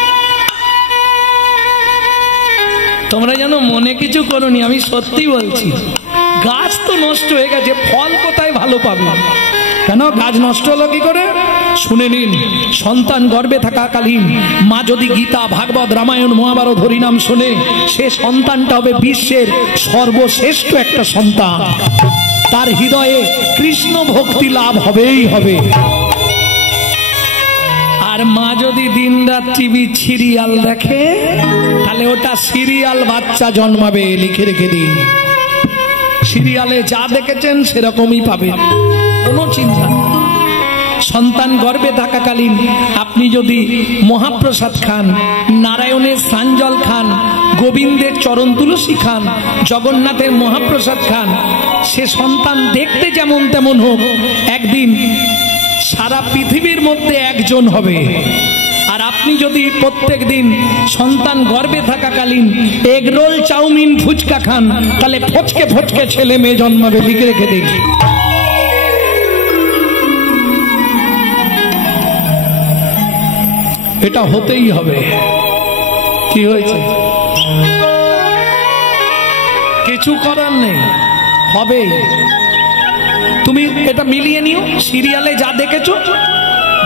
তোমরা যেন মনে কিছু করোনি, আমি সত্যি বলছি, গাছ তো নষ্ট হয়ে গেছে, ফল কোথায় ভালো পাবে? কেন গাছ নষ্ট হলো কি করে? শুনে নিন, সন্তান গর্ভে থাকাকালীন মা যদি গীতা, ভাগবত, রামায়ণ, মহাভারত, হরিনাম শোনে, সে সন্তানটা হবে বিশ্বের সর্বশ্রেষ্ঠ একটা সন্তান। তার হৃদয়ে কৃষ্ণ ভক্তি লাভ হবেই হবে। আর মা যদি দিন রাত টিভি সিরিয়াল দেখে, তাহলে ওটা সিরিয়াল বাচ্চা জন্মাবে। লিখে রেখে দিন, সিরিয়ালে যা দেখেছেন সেরকমই পাবেন, কোনো চিন্তা। সন্তান গর্ভে থাকাকালীন আপনি যদি মহাপ্রসাদ খান, নারায়ণের স্নানজল খান, গোবিন্দের চরণ তুলসী খান, জগন্নাথের মহাপ্রসাদ খান, সে সন্তান দেখতে যেমন তেমন হোক, একদিন সারা পৃথিবীর মধ্যে একজন হবে। আর আপনি যদি প্রত্যেক দিন সন্তান গর্ভে থাকাকালীন এগরোল, চাউমিন, ফুচকা খান, তাহলে ফচকে ফচকে ছেলে মেয়ে জন্মাবে। লিখে রেখে দিন। এটা হতেই হবে। কি হয়েছে? কিছু করার নেই, হবে। তুমি এটা মিলিয়ে নিও। সিরিয়ালে যা দেখেছো,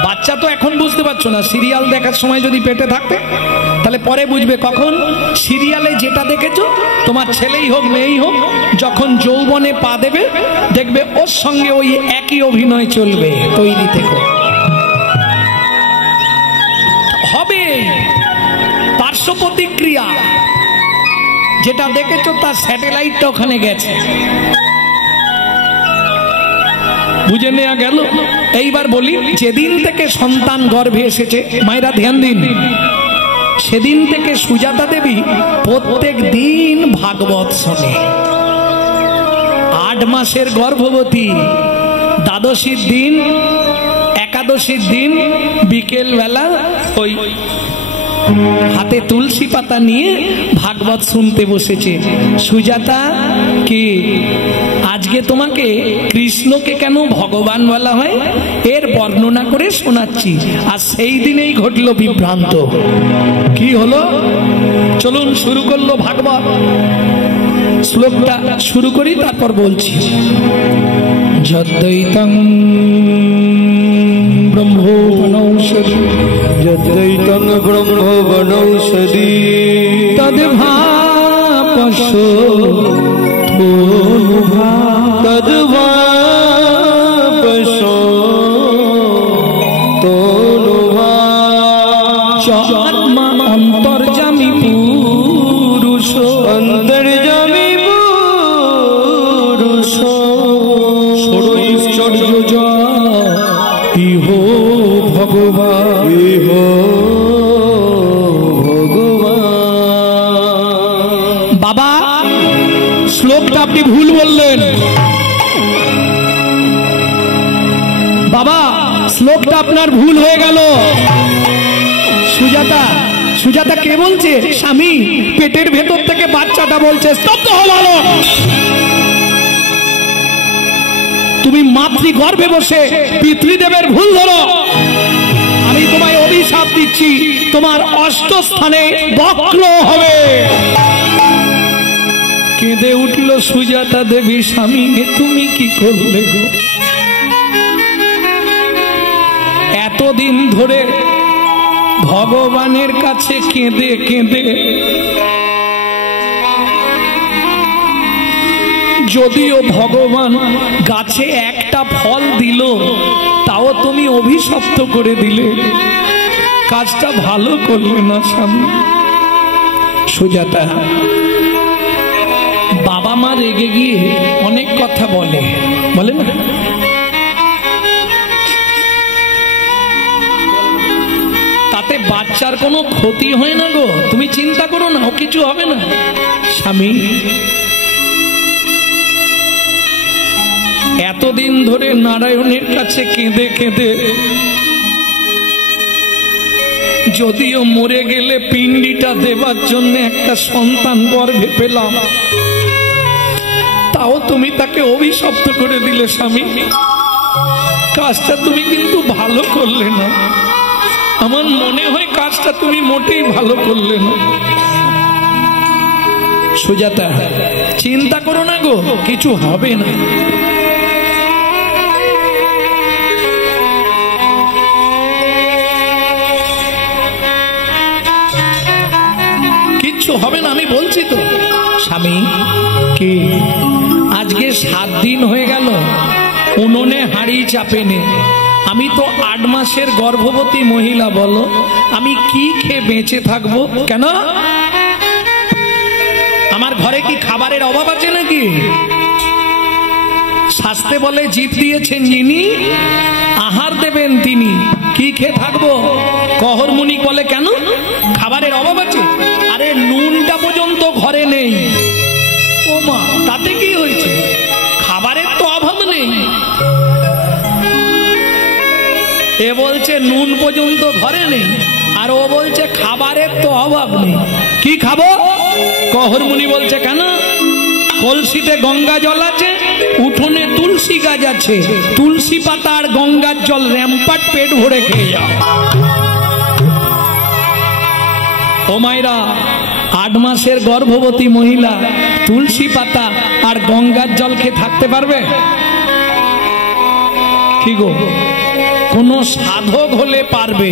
বাচ্চা তো এখন বুঝতে পারছো না, সিরিয়াল দেখার সময় যদি পেটে থাকবে তাহলে পরে বুঝবে। কখন? সিরিয়ালে যেটা দেখেছো, তোমার ছেলেই হোক মেয়েই হোক, যখন যৌবনে পা দেবে, দেখবে ওর সঙ্গে ওই একই অভিনয় চলবে। তৈরি থেকো, হবে। পার্শ্ব প্রতিক্রিয়া যেটা দেখেছো তার স্যাটেলাইটটা ওখানে গেছে, বুঝে নেওয়া গেল। এইবার বলি, যেদিন থেকে সন্তান গর্ভে এসেছে, মায়েরা ধ্যান দিন, সেদিন থেকে সুজাতা দেবী প্রত্যেক দিন ভাগবত শোনে। 8 মাসের গর্ভবতী, দ্বাদশীর দিন, একাদশীর দিন বিকেল বেলা ওই হাতে তুলসী পাতা নিয়ে ভাগবত শুনতে বসেছে। সুজাতা, কি আজকে তোমাকে কৃষ্ণকে কেন ভগবান বলা হয় এর বর্ণনা করে শোনাচ্ছি। আর সেই দিনেই ঘটলো বিভ্রান্ত। কি হলো? চলুন শুরু করলো ভাগবত। শ্লোকটা শুরু করি, তারপর বলছি। যদ্বৈতং ব্রহ্মবনৌষধি, যদ্বৈতং ব্রহ্মবনৌষধি, তদ্ভাপসো তদ্ভাপসো তোনুভা, আত্মা অন্তর্যামী পুরুষ, অন্তর্যামী পুরুষ, ষড়ৈশ্বর্য ইহ ভগবান, ইহ ভগবান। বাবা, শ্লোকটা আপনি ভুল বললেন। বাবা, শ্লোকটা আপনার ভুল হয়ে গেল। সুজাতা, সুজাতা কে বলছে? স্বামী। পেটের ভেতর থেকে বাচ্চাটা বলছে স্তব্ধ হও বালক। তুমি মাতৃগর্ভে বসে পিতৃদেবের ভুল ধরো। আমি তোমায় অভিশাপ দিচ্ছি, তোমার অষ্টস্থানে বক্র হবে। কেঁদে উঠল সুজাতা দেবী, স্বামী তুমি কি করলে গো? এতদিন ধরে ভগবানের কাছে কেঁদে কেঁদে যদিও ভগবান গাছে একটা ফল দিল, তাও তুমি অভিশপ্ত করে দিলে, কাজটা ভালো করলে না স্বামী। সুজাতা, বাবা মা রেগে গিয়ে অনেক কথা বলে, বলে না? তাতে বাচ্চার কোনো ক্ষতি হয় না গো, তুমি চিন্তা করো না, ও কিছু হবে না। স্বামী, এতদিন ধরে নারায়ণের কাছে কেঁদে কেঁদে যদিও মরে গেলে পিণ্ডিটা দেবার জন্য একটা সন্তান গর্ভে পেলাম, তাও তুমি তাকে অভিশপ্ত করে দিলে স্বামী। কাজটা তুমি কিন্তু ভালো করলে না। আমার মনে হয় কাজটা তুমি মোটেই ভালো করলে না। সুজাতা, চিন্তা করো না গো, কিছু হবে না। কিচ্ছু হবে না, আমি বলছি তো। স্বামী, কি আজকে 7 দিন হয়ে গেল উনুনে হাঁড়ি চাপেনি। আমি তো 8 মাসের গর্ভবতী মহিলা, বলো আমি কি খেয়ে বেঁচে থাকবো? কেন আমার ঘরে কি খাবারের অভাব আছে নাকি? শাস্ত্রে বলে জীব দিয়েছেন যিনি, আহার দেবেন তিনি। কি খেয়ে থাকবো? কহর মুনি বলে কেন খাবারের অভাব আছে? আরে নুনটা পর্যন্ত ঘরে নেই। ও মা, তাতে কি হয়েছে? খাবারের তো অভাব নেই। এ বলছে নুন পর্যন্ত ঘরে নেই, আর ও বলছে খাবারের তো অভাব নেই। কি খাবো? কহর মুনি বলছে কেন? কলসিতে গঙ্গা জল আছে, উঠোনে তুলসী গাছ আছে, তুলসী পাতা আর গঙ্গার জল র্যাম্পাট পেট ভরে খেয়ে যাও। ও মায়েরা, 8 মাসের গর্ভবতী মহিলা তুলসী পাতা আর গঙ্গার জল খেয়ে থাকতে পারবে? কি গো, কোন সাধক হলে পারবে।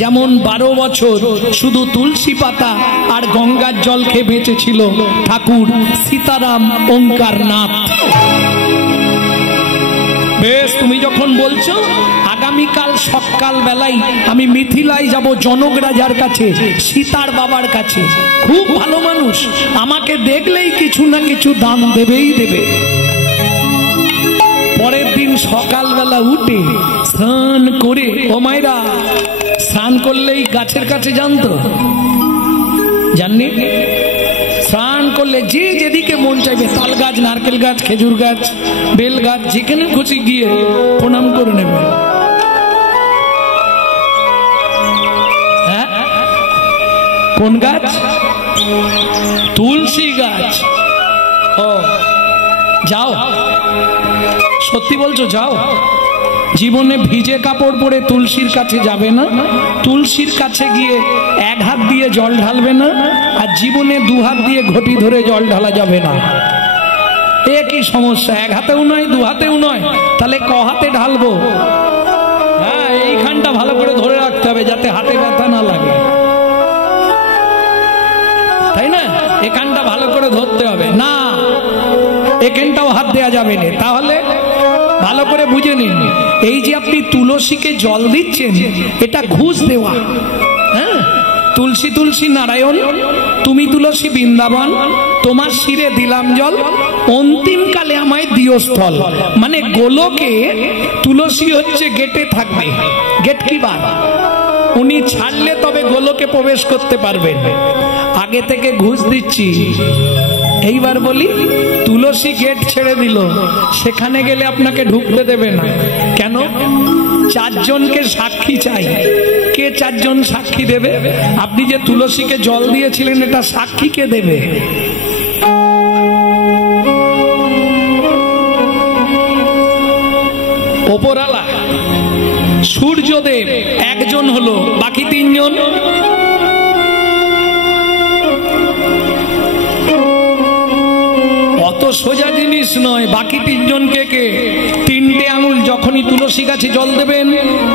যেমন 12 বছর শুধু তুলসী পাতা আর গঙ্গার জল খেয়ে বেঁচেছিল ঠাকুর সীতারাম ওঙ্কারনাথ। বেশ, তুমি যখন বলছো, আগামীকাল সকাল বেলায় আমি মিথিলায় যাব জনক রাজার কাছে, সীতার বাবার কাছে। খুব ভালো মানুষ, আমাকে দেখলেই কিছু না কিছু দান দেবেই দেবে। পরের দিন সকালবেলা উঠে স্নান করে, ও মায়েরা, স্নান করলেই গাছের কাছে জানতো, জাননি? স্নান করলে যে যেদিকে মন চাইবে, তাল গাছ, নারকেল গাছ, খেজুর গাছ, বেল গাছ, যেখানে খুশি গিয়ে প্রণাম করে নেবে। হ্যাঁ, কোন গাছ? তুলসী গাছ। ও, যাও, সত্যি বলছো? যাও। জীবনে ভিজে কাপড় পরে তুলসীর কাছে যাবে না, তুলসীর কাছে গিয়ে 1 হাত দিয়ে জল ঢালবে না, আর জীবনে 2 হাত দিয়ে ঘটি ধরে জল ঢালা যাবে না। একই সমস্যা, 1 হাতেও নয়, 2 হাতেও নয়, তাহলে ক হাতে ঢালবো? হ্যাঁ, এইখানটা ভালো করে ধরে রাখতে হবে যাতে হাতে ব্যথা না লাগে, তাই না? এখানটা ভালো করে ধরতে হবে না, এখানটাও হাত দেওয়া যাবে না। তাহলে ভালো করে বুঝে নিন, এই যে আপনি তুলসীকে জল দিচ্ছেন, এটা ঘুষ দেওয়া। হ্যাঁ, তুলসী তুলসী নারায়ণ, তুমি তুলসী বৃন্দাবন, তোমার শিরে দিলাম জল, অন্তিমকালে আমায় দিও স্থল। মানে গোলকে তুলসী হচ্ছে গেটে থাকবে। গেট কি বার? উনি ছাড়লে তবে গোলকে প্রবেশ করতে পারবেন। আগে থেকে ঘুষ দিচ্ছি। এইবার বলি, তুলসী গেট ছেড়ে দিল, সেখানে গেলে আপনাকে ঢুকতে দেবে না। কেন? 4 জনকে সাক্ষী চাই। কে চারজন সাক্ষী দেবে। আপনি যে তুলসীকে জল দিয়েছিলেন এটা সাক্ষী কে দেবে? ওপরওয়ালা। সূর্যদেব একজন হলো, বাকি তিনজন অত সোজা জিনিস নয়। বাকি তিনজনকে কে? তিনটে আঙুল যখনই তুলসী গাছে জল দেবেন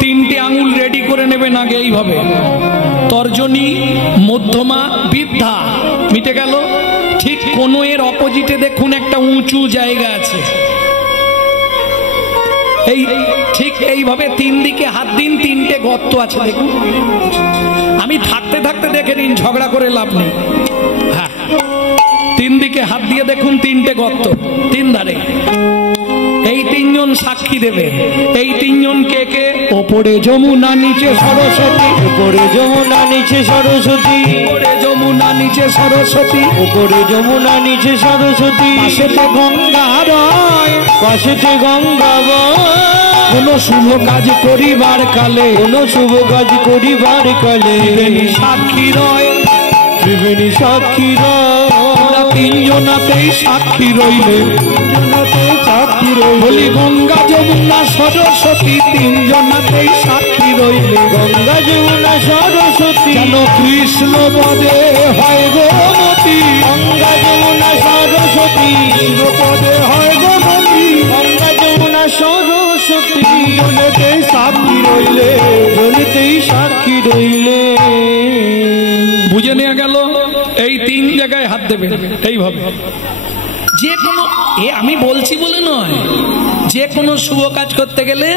তিনটে আঙুল রেডি করে নেবেন আগে, এইভাবে তর্জনী, মধ্যমা, বৃদ্ধা। মিটে গেল। ঠিক কোনো এর অপোজিটে দেখুন একটা উঁচু জায়গা আছে, এই ঠিক এইভাবে তিন দিকে হাত দিন, তিনটে গর্ত আছে দেখুন। আমি থাকতে থাকতে দেখে নিন, ঝগড়া করে লাভ নেই। হ্যাঁ, তিন দিকে হাত দিয়ে দেখুন তিনটে গর্ত, তিন ধারে। এই তিনজন সাক্ষী দেবে। এই তিনজন কে কে? ওপরে যমুনা নিচে সরস্বতী, উপরে যমুনা নিচে সরস্বতী, ওপরে যমুনা নিচে সরস্বতী, উপরে যমুনা নিচে সরস্বতী, পাশেতে গঙ্গা রয়, পাশেতে গঙ্গা বয়। কোন শুভ কাজ করিবার কালে, কোন শুভ কাজ করিবার কালে ত্রিবেণী সাক্ষী রয়, ত্রিবেণী সাক্ষী রয়। তিনজনাতেই সাক্ষী রইলে, সাক্ষী রইলে, বলি গঙ্গা যমুনা সরস্বতী তিনজনাতেই সাক্ষী রইলে, গঙ্গা যমুনা সরস্বতী যেন কৃষ্ণ পদে হয় গোমতী, গঙ্গা যমুনা সরস্বতী পদে হয় গোমতী, গঙ্গা যমুনা সরস্বতী তিনজনেতেই সাক্ষী রইলে, জলেতেই সাক্ষী রইলে। বুঝে নেওয়া গেল। এই তিন জায়গায় হাত দেবে এইভাবে। যে কোনো আমি বলছি বলে নয়, যে কোনো শুভ কাজ করতে গেলে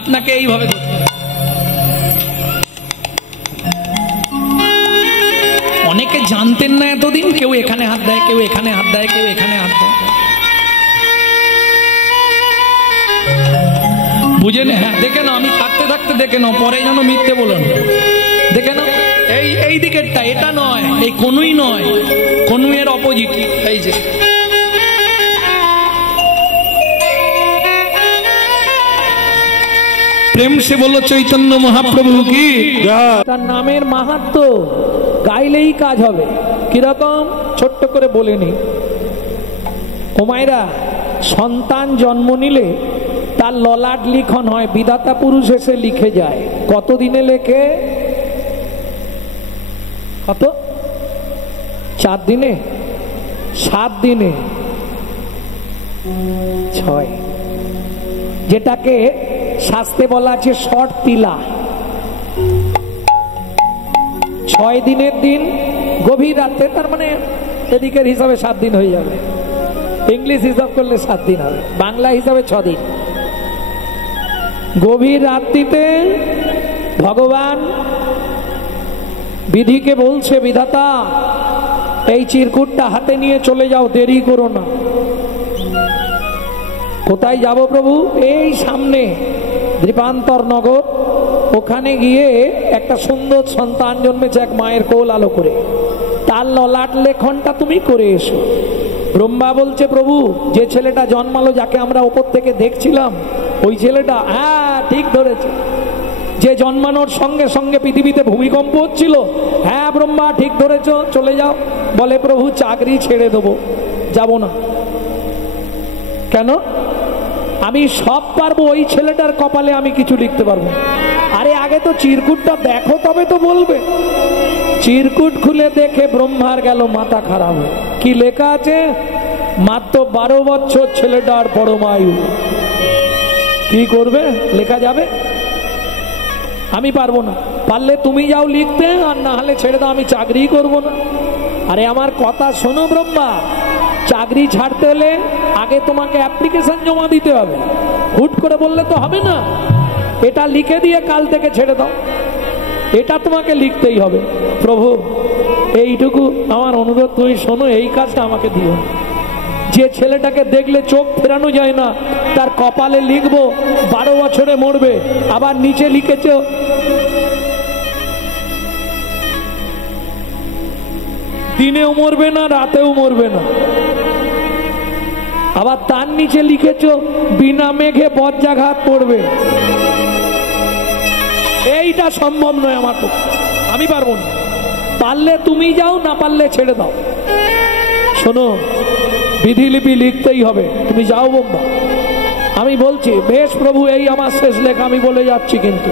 আপনাকে এইভাবে করতে হবে। অনেকে জানতেন না এতদিন, কেউ এখানে হাত দেয়, কেউ এখানে হাত দেয়, কেউ এখানে হাত দেয়। বুঝে নে? হ্যাঁ, দেখে নাও। আমি থাকতে থাকতে দেখে নাও, পরে যেন মিথ্যে বলো না। দেখে নাও। এই দিকেরটা, এটা নয়, এই কোনুই নয়, কোনু এর অপোজিট। এই যে প্রেম সে বলো চৈতন্য মহাপ্রভু কি। তার নামের মাহাত্ম্য গাইলেই কাজ হবে। কিরকম? ছোট্ট করে বলে নি। ও মায়েরা, সন্তান জন্ম নিলে তার ললাট লিখন হয়, বিধাতা পুরুষ এসে লিখে যায়। কতদিনে লেখে? কত? 4 দিনে, 7 দিনে, 6, যেটাকে শাস্ত্রে বলা আছে শর্ট তিলা। 6 দিনের দিন গভীর রাতে, তার মানে এদিকের হিসাবে 7 দিন হয়ে যাবে। ইংলিশ হিসাব করলে 7 দিন হবে, বাংলা হিসাবে 6 দিন। গভীর রাত্রিতে ভগবান বিধিকে বলছে, বিধাতা এই চিরকুটটা হাতে নিয়ে চলে যাও, দেরি করো না। কোথায় যাব প্রভু? এই সামনে দ্বীপান্তর নগর, ওখানে গিয়ে একটা সুন্দর সন্তান জন্মেছে এক মায়ের কোল আলো করে, তার ললাট লেখনটা তুমি করে এসো। ব্রহ্মা বলছে, প্রভু যে ছেলেটা জন্মালো, যাকে আমরা ওপর থেকে দেখছিলাম, ওই ছেলেটা? হ্যাঁ, ঠিক ধরেছে। যে জন্মানোর সঙ্গে সঙ্গে পৃথিবীতে ভূমিকম্প হচ্ছিল? হ্যাঁ ব্রহ্মা, ঠিক ধরেছ, চলে যাও। বলে, প্রভু চাকরি ছেড়ে দেবো, যাব না। কেন? আমি সব পারবো, ওই ছেলেটার কপালে আমি কিছু লিখতে পারবো। আরে আগে তো চিরকুটটা দেখো, তবে তো বলবে। চিরকুট খুলে দেখে ব্রহ্মার গেল মাথা খারাপ। কি লেখা আছে? মাত্র 12 বছর ছেলেটার পরমায়ু। কি করবে? লেখা যাবে? আমি পারবো না। পারলে তুমি যাও লিখতে, আর না হলে ছেড়ে দাও, আমি চাকরি করব না। আরে আমার কথা শোনো ব্রহ্মা, চাকরি ছাড়তে হলে আগে তোমাকে অ্যাপ্লিকেশন জমা দিতে হবে। হুট করে বললে তো হবে না। এটা লিখে দিয়ে কাল থেকে ছেড়ে দাও, এটা তোমাকে লিখতেই হবে। প্রভু এইটুকু আমার অনুরোধ, তুমি শোনো, এই কাজটা আমাকে দিও। যে ছেলেটাকে দেখলে চোখ ফেরানো যায় না, তার কপালে লিখবো 12 বছরে মরবে। আবার নিচে লিখেছ দিনেও মরবে না, রাতেও মরবে না। আবার তার নিচে লিখেছ বিনা মেঘে বজ্রাঘাত পড়বে। এইটা এটা সম্ভব নয় আমার পক্ষে, আমি পারবো না। পারলে তুমি যাও, না পারলে ছেড়ে দাও। শোনো, বিধিলিপি লিখতেই হবে, তুমি যাও বোম্বা। আমি বলছি বেশ প্রভু, এই আমার শেষ লেখা, আমি বলে যাচ্ছি, কিন্তু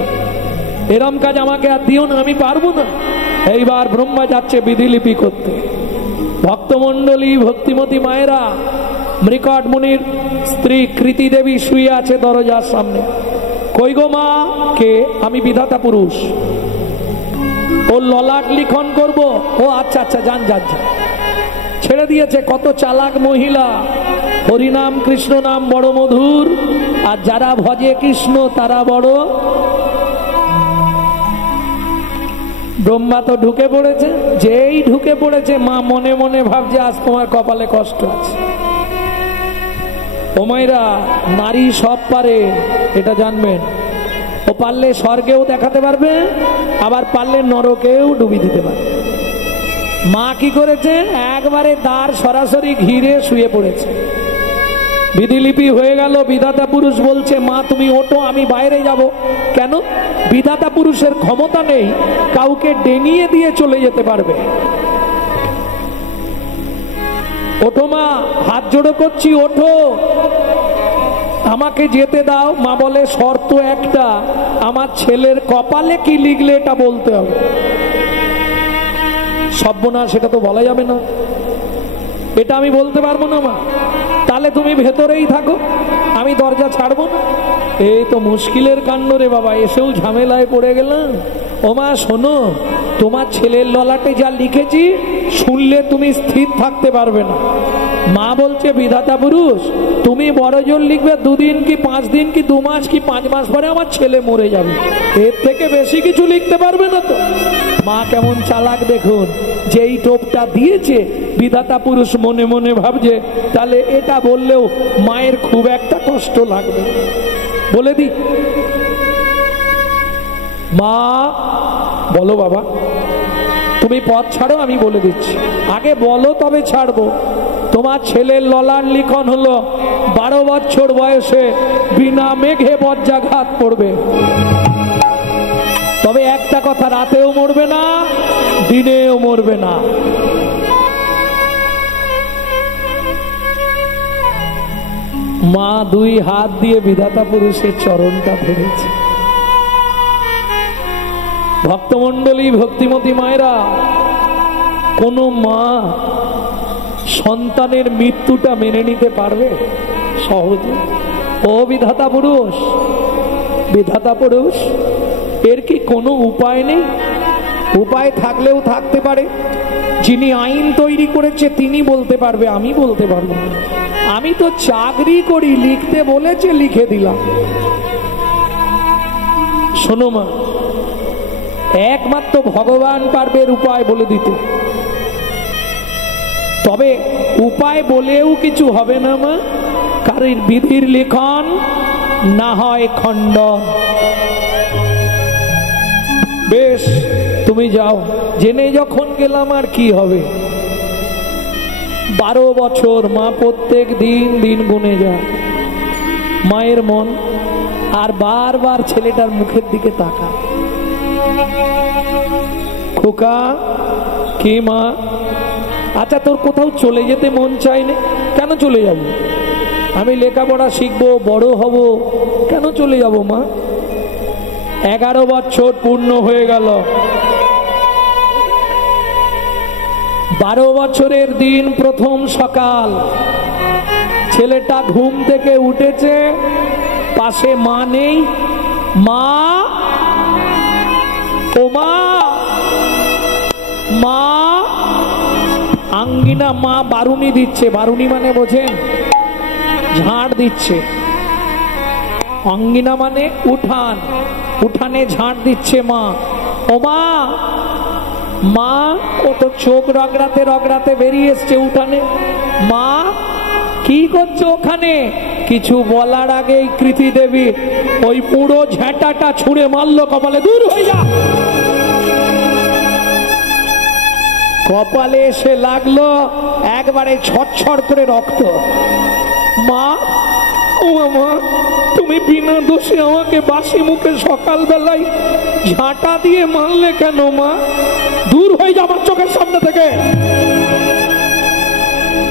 এরম কাজ আমাকে আর দিও না, আমি পারবো না। এইবার ব্রহ্মা যাচ্ছে বিধিলিপি করতে। ভক্তমণ্ডলী, ভক্তিমতী মায়েরা, মৃকট মুনির স্ত্রী কৃতি দেবী শুয়ে আছে দরজার সামনে। কই গো মা? কে? আমি বিধাতা পুরুষ, ও ললাট লিখন করব। ও আচ্ছা আচ্ছা, যান যান যান। ছেড়ে দিয়েছে। কত চালাক মহিলা। হরিনাম কৃষ্ণ নাম বড় মধুর, আর যারা ভজে কৃষ্ণ তারা বড়। ব্রহ্মা তো ঢুকে পড়েছে। যেই ঢুকে পড়েছে, মা মনে মনে ভাবছে আজ তোমার কপালে কষ্ট আছে। ও মায়েরা, নারী সব পারে, এটা জানবেন। ও পারলে স্বর্গেও দেখাতে পারবে, আবার পারলে নরকেও ডুবি দিতে পারবে। মা কি করেছে? একবারে দ্বার সরাসরি ঘিরে শুয়ে পড়েছে। বিধিলিপি হয়ে গেল। বিধাতা পুরুষ বলছে, মা তুমি ওঠো, আমি বাইরে যাব। কেন? বিধাতা পুরুষের ক্ষমতা নেই কাউকে ডেঙিয়ে দিয়ে চলে যেতে পারবে। ওঠো মা, হাত জোড়ো করছি, ওঠো, আমাকে যেতে দাও। মা বলে শর্ত একটা, আমার ছেলের কপালে কি লিখলে এটা বলতে হবে। সর্বনাশ, সেটা তো বলা যাবে না, এটা আমি বলতে পারবো না মা। তাহলে তুমি ভেতরেই থাকো, আমি দরজা ছাড়বো না। এই তো মুশকিলের কাণ্ড রে বাবা, এসেও ঝামেলায় পড়ে গেলাম। ও মা শোনো, তোমার ছেলের ললাটে যা লিখেছি শুনলে তুমি স্থির থাকতে পারবে না। মা বলছে বিধাতা পুরুষ, তুমি বড় জোর লিখবে 2 দিন কি 5 দিন কি 2 মাস কি 5 মাস পরে আমার ছেলে মরে যাবে, এর থেকে বেশি কিছু লিখতে পারবে না তো। মা কেমন চালাক দেখুন, যেই টোপটা দিয়েছে বিধাতা পুরুষ মনে মনে ভাবছে তাহলে এটা বললেও মায়ের খুব একটা কষ্ট লাগবে। বলে দি, মা বলো বাবা, তুমি পথ ছাড়ো, আমি বলে দিচ্ছি। আগে বলো তবে ছাড়বো। তোমার ছেলের ললাট লিখন হলো 12 বছর বয়সে বিনা মেঘে বজ্রাঘাত পড়বে। তবে একটা কথা, রাতেও মরবে না, দিনেও মরবে না। মা 2 হাত দিয়ে বিধাতা পুরুষের চরণটা ধরেছে। ভক্তমণ্ডলী, ভক্তিমতী মায়েরা, কোন মা সন্তানের মৃত্যুটা মেনে নিতে পারবে সহজে? ও বিধাতা পুরুষ, বিধাতা পুরুষ, এর কি কোনো উপায় নেই? উপায় থাকলেও থাকতে পারে। যিনি আইন তৈরি করেছে তিনি বলতে পারবে, আমি বলতে পারবো না। আমি তো চাকরি করি, লিখতে বলেছে লিখে দিলাম। শোনো মা, একমাত্র ভগবান পারবে উপায় বলে দিতে। তবে উপায় বলেও কিছু হবে না মা, কারণ বিধির লিখন না হয় খণ্ডন। বেশ, তুমি যাও। জেনে যখন গেলাম আর কি হবে। 12 বছর মা প্রত্যেক দিন দিন গুনে যায়। মায়ের মন আর বারবার ছেলেটার মুখের দিকে তাকা। খোকা, কি মা? আচ্ছা, তোর কোথাও চলে যেতে মন চায় না? কেন চলে যাব? আমি লেখাপড়া শিখবো, বড় হব, কেন চলে যাব মা? 11 বছর পূর্ণ হয়ে গেল। 12 বছরের দিন প্রথম সকাল, ছেলেটা ঘুম থেকে উঠেছে, পাশে মা নেই। মা, ও মা, মা। আঙ্গিনা মা বারুনি দিচ্ছে। বারুনি মানে বোঝেন? ঝাড় দিচ্ছে। অঙ্গিনা মানে উঠান, উঠানে ঝাড় দিচ্ছে মা। ও মা, মা। ও তো চোখ রগড়াতে রগড়াতে বেরিয়ে এসছে উঠানে। মা, কি করছো ওখানে? কিছু বলার আগেই কৃতি দেবী ওই পুরো ঝেঁটাটা ছুঁড়ে মারলো কপালে। দূর হয়ে যা। কপালে এসে লাগলো একবারে ছটছট করে রক্ত। মা, ও মা, তুমি তুমি বিনা দোষে আমাকে বাসি মুখে সকাল বেলায় ঝাঁটা দিয়ে মারলে কেন মা? দূর হয়ে যা আমার চোখের সামনে থেকে।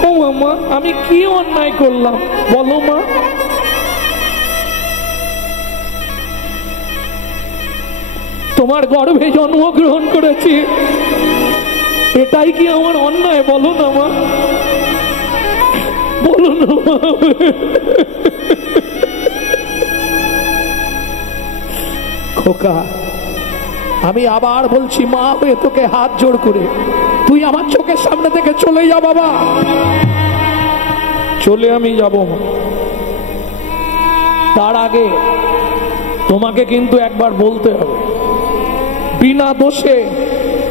ও মা, আমি কি অন্যায় করলাম বলো মা? তোমার গর্ভে জন্মগ্রহণ করেছি, এটাই কি আমার অন্যায়? বলো না মা, বলো না মা। খোকা, আমি আবার বলছি, মা হয়ে তোকে হাত জোড় করে তুই আমার চোখের সামনে থেকে চলে যা বাবা। চলে আমি যাব, তার আগে তোমাকে কিন্তু একবার বলতে হবে, বিনা দোষে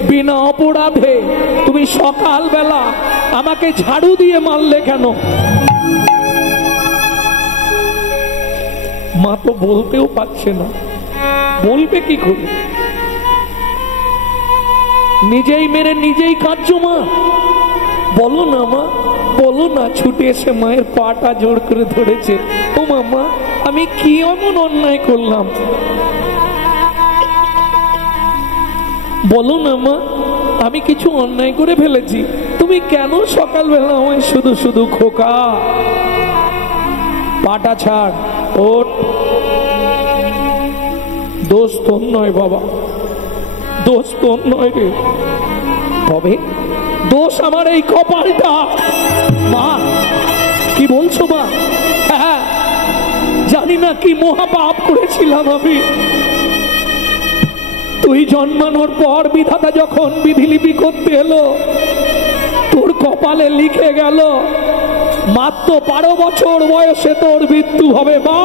বিনা অপরাধে তুমি সকালবেলা আমাকে ঝাড়ু দিয়ে মারলে কেন? মা তো বলতেও পারছে না, বলবে কি করে? নিজেই মেরে নিজেই কাঁদছো মা, বলো না মা, বলো না। ছুটে এসে মায়ের পাটা জোর করে ধরেছে। ও মামা, আমি কি এমন অন্যায় করলাম? বলো না মা, আমি কিছু অন্যায় করে ফেলেছি? তুমি কেন সকালবেলা আমায় শুধু শুধু খোকা? পাটা ছাড়, ওঠ। দোষ তোর নয় বাবা, দোষ তোর নয় রে, তবে দোষ আমার এই কপালটা। মা, কি বলছো মা? হ্যাঁ, জানি না কি মহাপাপ করেছিলাম আমি। তুই জন্মানোর পর বিধাতা যখন বিধিলিপি করতে এলো, তোর কপালে লিখে গেল মাত্র 12 বছর বয়সে তোর মৃত্যু হবে। মা,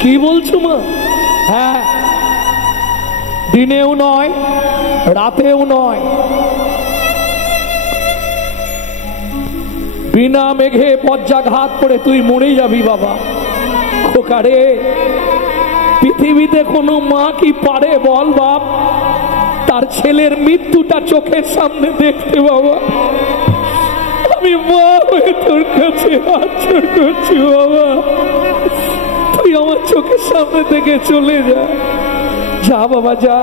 কি বলছো মা? হ্যাঁ, দিনেও নয়, রাতেও নয়, বিনা মেঘে বজ্রাঘাত করে তুই মরে যাবি বাবা। খোকারে, পৃথিবীতে কোনো মা কি পারে বল বাপ তার ছেলের মৃত্যুটা চোখের সামনে দেখতে? বাবা, আমি মা হয়ে তোর কাছে হাত জোড় করছি বাবা, তুই আমার চোখের সামনে থেকে চলে যা। যা বাবা, যা,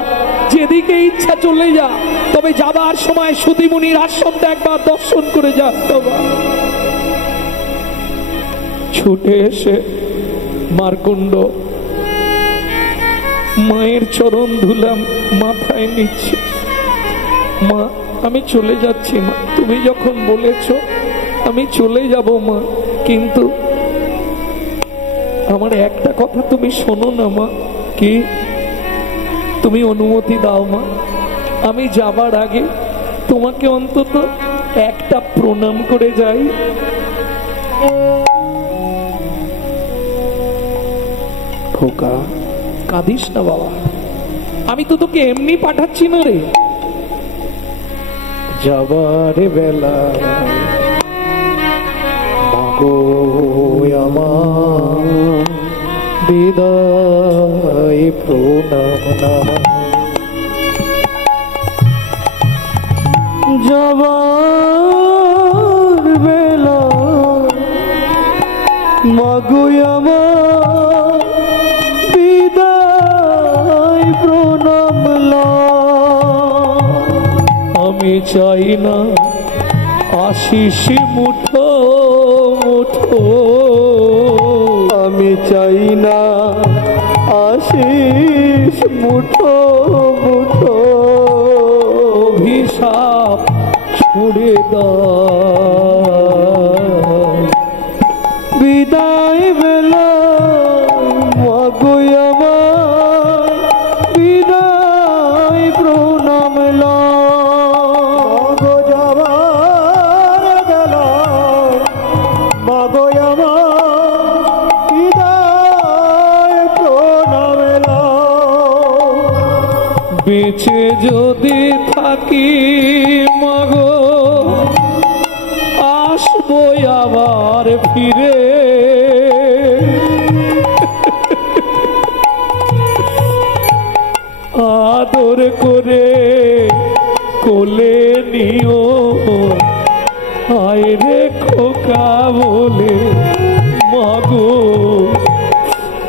যেদিকে ইচ্ছা চলে যা, তবে যাবার সময় সুধীমুনির আশ্রমটা একবার দর্শন করে যা বাবা। ছুটে এসে মারকুণ্ড মায়ের চরণ ধুলাম, মাথায় নিচ্ছে। মা, আমি চলে যাচ্ছি মা, তুমি যখন বলেছো আমি চলে যাব মা, কিন্তু আমার একটা কথা তুমি শোনো না মা। কি? তুমি অনুমতি দাও মা, আমি যাবার আগে তোমাকে অন্তত একটা প্রণাম করে যাই। খোকা, কাঁদিস না বাবা, আমি তো তোকে এমনি পাঠাচ্ছি না রে। যাবার বেলা মাগো আমার বিদায় প্রণাম না। যাবার বেলা মাগো আমার বিদায় প্রণাম লা। আমি চাই না আশিস মুঠো মুঠো, আমি চাই না আশিস মুঠো মুঠো। অভিশাপ ছুড়ে দাও, বিদায় বেলা মাগো আমার বিদায় প্রণাম লা। মাগো যাবার বেলা মাগো আমার বিদায় প্রণাম লা। বেঁচে যদি থাকি মাগো আসবো আবার ফিরে। আদর করে কোলে নিও আয় রে। খোকা বলে মাগো,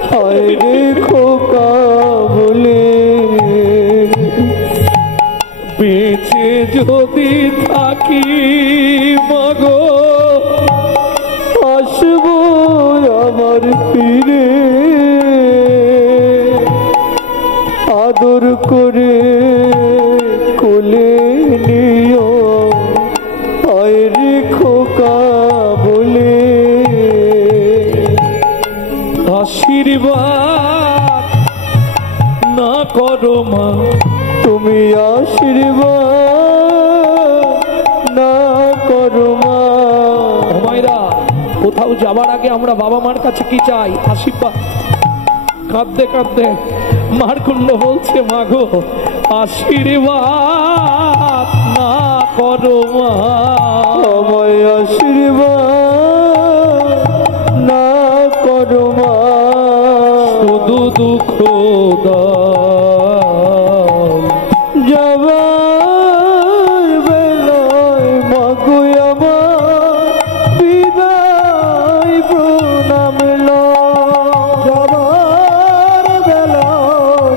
হায় রে খোকা বলে। বেঁচে যদি থাকি মাগো, আসবো আমার ফিরে, আদর করে কোলে নিও, হায় রে খোকা বলে। আশীর্বাদ না করো মা, তুমি আশীর্বাদ না করো মা। মায়েরা, কোথাও যাবার আগে আমরা বাবা মার কাছে কি চাই? আশীর্বাদ। কাঁদতে কাঁদতে মারকুণ্ড বলছে, মাগো আশীর্বাদ না করো মা, আমায় আশীর্বাদ না করো মা। শুধু দুঃখ দাও যাবার বেলায় মাগো আমার, বিদায় প্রণাম যাবার বেলায়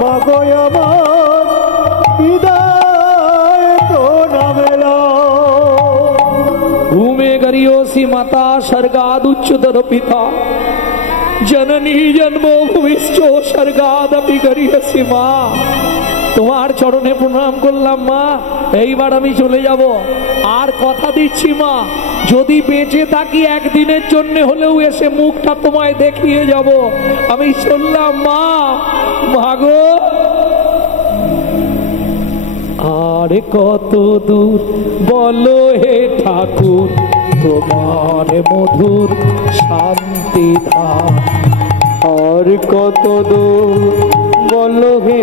মাগো আমার, বিদায় প্রণাম। ঘুমে গরিয়সী মাতা স্বর্গাদ উচ্চতর পিতা, জননী জন্মভূমিশ্চ স্বর্গাদপি গরিয়সী মা। তোমার চরণে প্রণাম করলাম মা, এইবার আমি চলে যাব। আর কথা দিচ্ছি মা, যদি বেঁচে থাকি একদিনের জন্য হলেও এসে মুখটা তোমায় দেখিয়ে যাব। আমি চললাম মা, মাগো। আর কত দূর বলো হে ঠাকুর, তোমার মধুর শান্তি ধাম। আর কত দূর বলো হে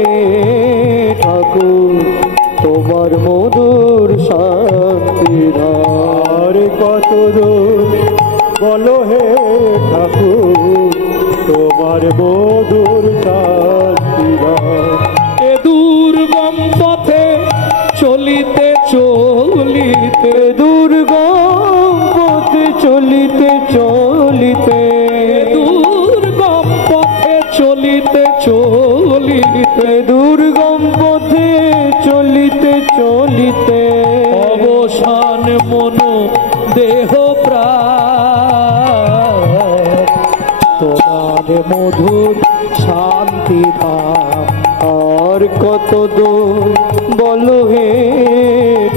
ঠাকুর, তোমার মধুর শান্তি ধাম। আর কত দূর বলো হে ঠাকুর, তোমার মধুর শান্তি ধাম। এ দুর্গম পথে চলিতে চলিতে, দুর্গম পথে চলিতে চলিতে, দুর্গম পথে চলিতে চলিতে, দুর্গম পথে চলিতে চলিতে, অবসান মন দেহ প্রাণ, তোমার মধুর শান্তি ধাম। আর কত দূর বলো হে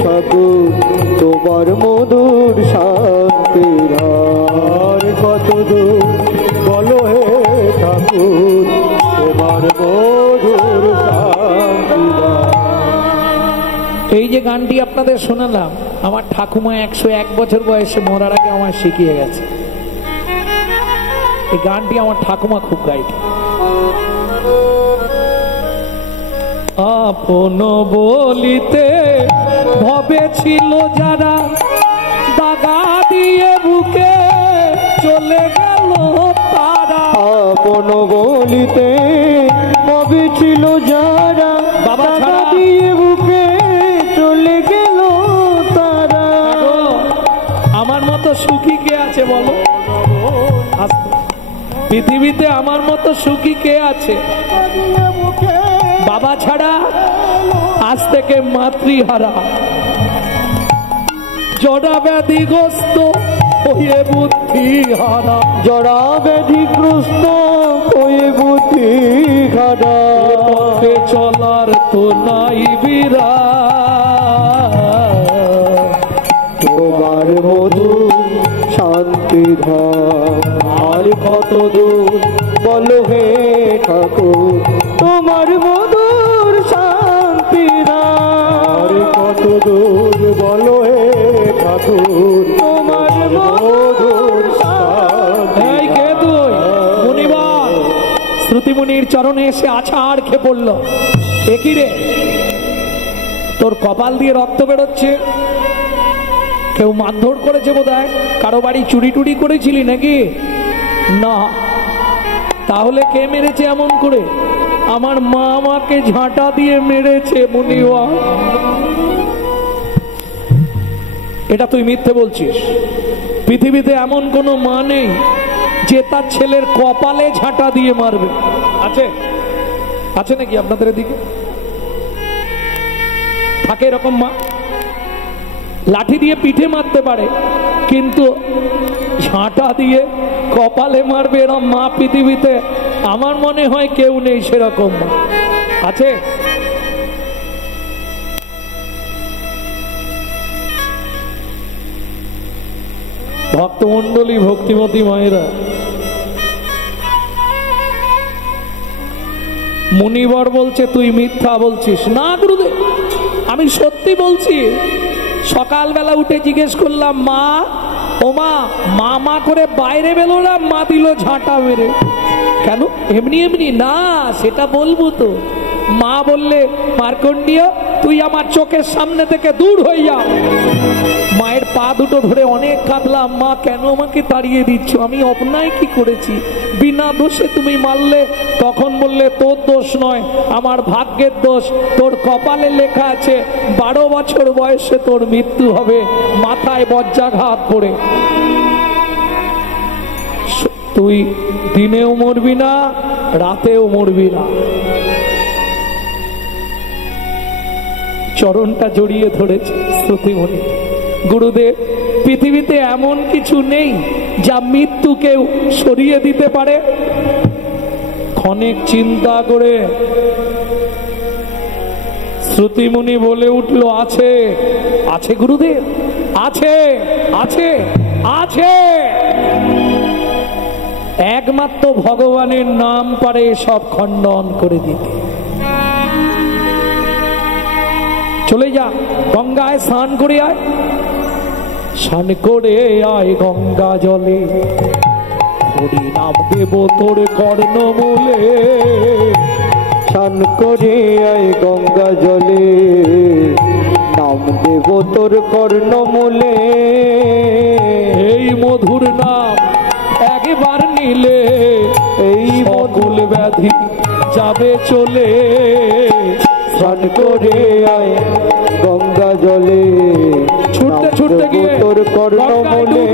ঠাকুর, তোমার মধুর শান্তি ধাম। আর কত দূর বলো হে ঠাকুর, তোমার মধুর শান্তি ধাম। এই যে গানটি আপনাদের শোনালাম, আমার ঠাকুমা 101 বছর বয়সে মরার আগে আমায় শিখিয়ে গেছে। এই গানটি আমার ঠাকুমা খুব গাইত। আপন বলিতে ভবে ছিল যারা, দাগা দিয়ে বুকে চলে গেল তারা। আপন বলিতে ভবে ছিল যারা, বাবা দাগা দিয়ে বুকে চলে গেল তারা। আমার মতো সুখী কে আছে বলো? পৃথিবীতে আমার মতো সুখী কে আছে? বাবা ছাড়া আজ থেকে মাতৃহারা, জড়া ব্যাধিগ্রস্ত হয়ে বুদ্ধি হারা, জড়া ব্যাধিগ্রস্ত হয়ে বুদ্ধি হারা। পথে চলার তো নাই বিরা, তোমার মধুর শান্তি ধাম। আর কত দূর বলো হে ঠাকুর, তোমার মধুর শান্তি ধাম। আর কত দূর বলো হে ঠাকুর, তোমার মধুর শান্তি। কে তুই? মুনিবার শ্রুতিমুনির চরণে এসে আছাড় খেয়ে পড়ল। একই রে, তোর কপাল দিয়ে রক্ত বেরোচ্ছে, কেউ মারধর করেছে বোধহয়, কারো বাড়ি চুরি টুরি করেছিলি নাকি? না, তাহলে কে মেরেছে এমন করে? আমার মা আমাকে ঝাঁটা দিয়ে মেরেছে মুনিওয়া। এটা তুই মিথ্যে বলছিস। পৃথিবীতে এমন কোনো মা নেই যে তার ছেলের কপালে ঝাঁটা দিয়ে মারবে। আছে? আছে নাকি আপনাদের এদিকে? থাকে এরকম মা? লাঠি দিয়ে পিঠে মারতে পারে, কিন্তু ঝাঁটা দিয়ে কপালে মারবে এরকম মা পৃথিবীতে আমার মনে হয় কেউ নেই। সেরকম মা আছে? ভক্তমন্ডলী, ভক্তিমতী মায়েরা, মুনিবর বলছে তুই মিথ্যা বলছিস। না গুরুদেব, আমি সত্যি বলছি। সকালবেলা উঠে জিজ্ঞেস করলাম, মা ও মা, মা মা করে বাইরে বেরোলাম, মা দিল ঝাঁটা মেরে। কেন? এমনি এমনি না, সেটা বলবো তো। মা বললে, মার্কণ্ডীয় তুই আমার চোখের সামনে থেকে দূর হয়ে যা। মায়ের পা দুটো ধরে অনেক কাঁদলাম, মা কেন আমাকে তাড়িয়ে দিচ্ছ? আমি অন্যায় কি করেছি? বিনা দোষে তুমি মারলে। তখন বললে, তোর দোষ নয়, আমার ভাগ্যের দোষ। তোর কপালে লেখা আছে 12 বছর বয়সে তোর মৃত্যু হবে, মাথায় বজ্রাঘাত পড়ে। তুই দিনেও মরবি না, রাতেও মরবি না। চরণটা জড়িয়ে ধরেছে শ্রুতিমণি। গুরুদেব, পৃথিবীতে এমন কিছু নেই যা মৃত্যুকেও সরিয়ে দিতে পারে। ক্ষণিক চিন্তা করে শ্রুতিমণি বলে উঠল, আছে, আছে গুরুদেব, আছে, আছে, আছে। একমাত্র ভগবানের নাম পারে সব খণ্ডন করে দিতে। চলে যা, গঙ্গায় স্নান করে আয়। স্নান করে আয় গঙ্গা জলে, হরি নাম দেব তোর কর্ণমূলে। স্নান করে আয় গঙ্গা জলে, নাম দেব তোর কর্ণমূলে। এই মধুর নাম একবার নিলে, এই মধুর ব্যাধি যাবে চলে। স্নান করে আয় গঙ্গা জলে, ছুটতে ছুটতে গিয়ে তোর কর্ণমূলে।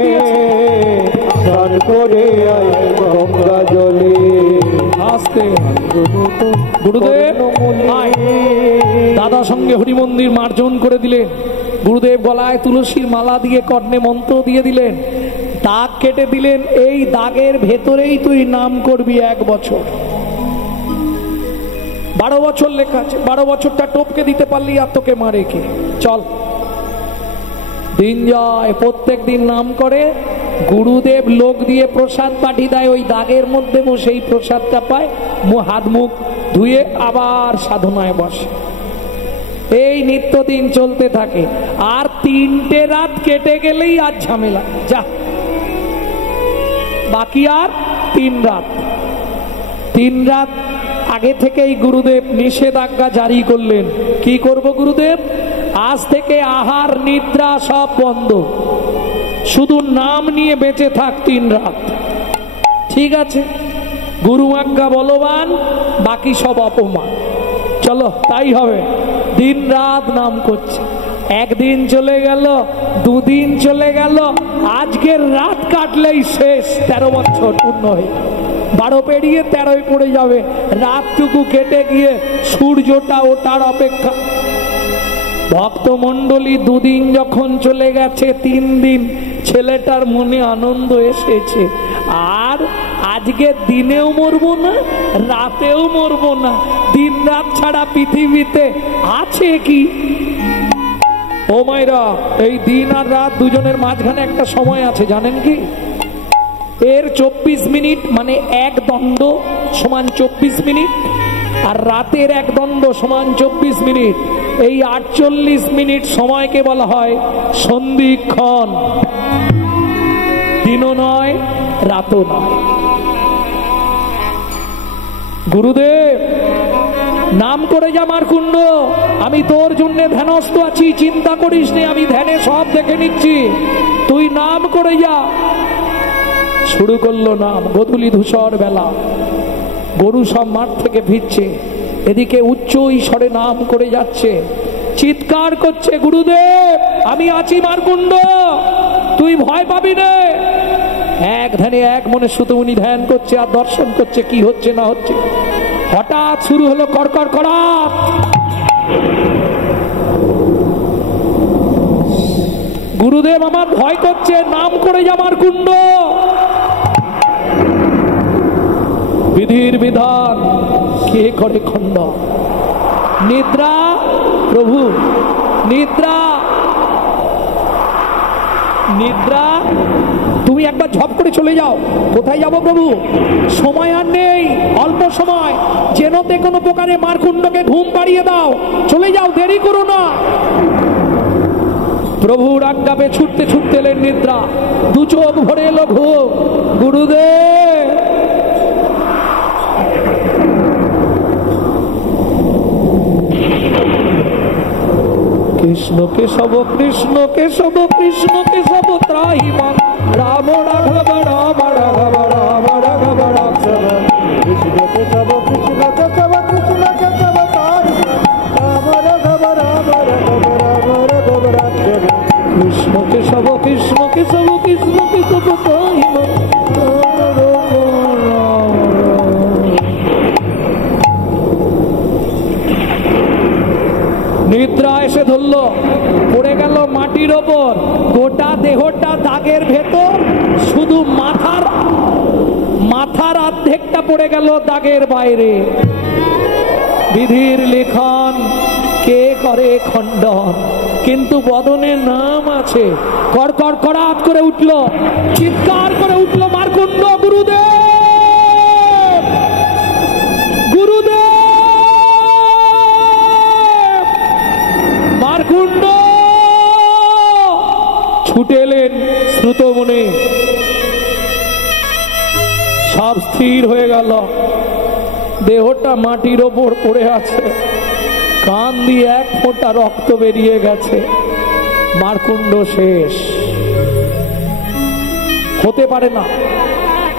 স্নান করে আয় গঙ্গা জলে, আসতে। গুরুদেব দাদা সঙ্গে হরি মন্দির মার্জন করে দিলেন। গুরুদেব গলায় তুলসীর মালা দিয়ে কর্ণে মন্ত্র দিয়ে দিলেন, দাগ কেটে দিলেন। এই দাগের ভেতরেই তুই নাম করবি 1 বছর। 12 বছর লেখা আছে। 12 বছরটা টপকে দিতে পারলি আর তোকে মারে কে? চল, দিন যায়, প্রত্যেক দিন নাম করে। গুরুদেব লোক দিয়ে প্রসাদ পাঠিয়ে দেয়, ওই দাগের মধ্যে বসে এই প্রসাদটা পায়। হাত মুখ ধুয়ে আবার সাধনায় বসে। এই নিত্যদিন চলতে থাকে। আর 3টে রাত কেটে গেলেই আর ঝামেলা যা, বাকি আর 3 রাত। 3 রাত আগে থেকেই গুরুদেব নিষেধাজ্ঞা জারি করলেন। কি করব গুরুদেব? আজ থেকে আহার নিদ্রা সব বন্ধ, শুধু নাম নিয়ে বেঁচে থাক 3 রাত। ঠিক আছে, গুরু আজ্ঞা বলবান, বাকি সব অপমান। চলো তাই হবে। দিন রাত নাম করছে। 1 দিন চলে গেল, 2 দিন চলে গেল, আজকের রাত কাটলেই শেষ। 13 বছর পূর্ণ হয়ে 12 পেরিয়ে 13 পড়ে যাবে। রাতটুকু কেটে গিয়ে সূর্যটা ওঠার অপেক্ষা। ভক্তমণ্ডলী 2 দিন যখন চলে গেছে, 3 দিন ছেলেটার মনে আনন্দ এসেছে। আর আজকে দিনেও মরবো না, রাতেও মরবো না। দিন রাত ছাড়া পৃথিবীতে আছে কি? ও মায়েরা, এই দিন আর রাত দুজনের মাঝখানে একটা সময় আছে, জানেন কি? এর 24 মিনিট, মানে 1 দণ্ড সমান 24 মিনিট, আর রাতের 1 দণ্ড সমান 24 মিনিট। এই 48 মিনিট সময়কে বলা হয় সন্ধিক্ষণ। দিনও নয়, রাতও নয়। গুরুদেব, নাম করে যা মারকুণ্ড, আমি তোর জন্য ধ্যানস্থ আছি, চিন্তা করিস নে, আমি ধ্যানে সব দেখে নিচ্ছি, তুই নাম করে যা। শুরু করলো নাম। গোধূলি ধূসর বেলা, গরু সব মাঠ থেকে ফিরছে, এদিকে উচ্চ ঈশ্বরে নাম করে যাচ্ছে, চিৎকার করছে, গুরুদেব আমি আছি মারকুণ্ড, তুই ভয় পাবি রে। এক ধ্যানে এক মনে সুতমুনি ধ্যান করছে আর দর্শন করছে কি হচ্ছে না হচ্ছে। হঠাৎ শুরু হলো কড়কড় কড়াত। গুরুদেব আমার ভয় করছে, নাম করে যাবার কুণ্ড। বিধির বিধান কে করে খণ্ড। নিদ্রা প্রভু, নিদ্রা নিদ্রা তুমি একবার ঝপ করে চলে যাও। কোথায় যাবো প্রভু? সময় আর নেই, অল্প সময়। যেন তে কোনো প্রকারে মারকুণ্ডকে ঘুম পাড়িয়ে দাও, চলে যাও, দেরি করো না। প্রভুর আজ্ঞাপে ছুটতে ছুটতে এলেন নিদ্রা। দু চোখ ভরে এলো ঘুম। গুরুদেব কৃষ্ণ কেশব কৃষ্ণ কেশব কৃষ্ণ কেশব ত্রাহি মাম। রাম রাঘব রাম রাঘব রাম রাঘব রাম কৃষ্ণ কেশব কৃষ্ণ কেশব কৃষ্ণ কেশব ত্রাহি রাম রাঘব রাম রাঘব রাম রাঘব রাম। কৃষ্ণ কেশব কৃষ্ণ কেশব কৃষ্ণ কেশব ত্রাহি মাম। নিদ্রা এসে ধরল, পড়ে গেল মাটির ওপর। গোটা দেহটা দাগের ভেতর, শুধু মাথার অর্ধেকটা পড়ে গেল দাগের বাইরে। বিধির লেখন কে করে খণ্ডন, কিন্তু বদনে নাম আছে। কড়কড় কড়াত করে উঠল, চিৎকার করে উঠল মারকুণ্ড, গুরুদেব গুরুদেব। মারকুণ্ড ছুটে এলেন শ্রুত মনে। সব স্থির হয়ে গেল। দেহটা মাটির ওপর পড়ে আছে, কান দিয়ে এক ফোঁটা রক্ত বেরিয়ে গেছে। মারকুণ্ড শেষ। হতে পারে না,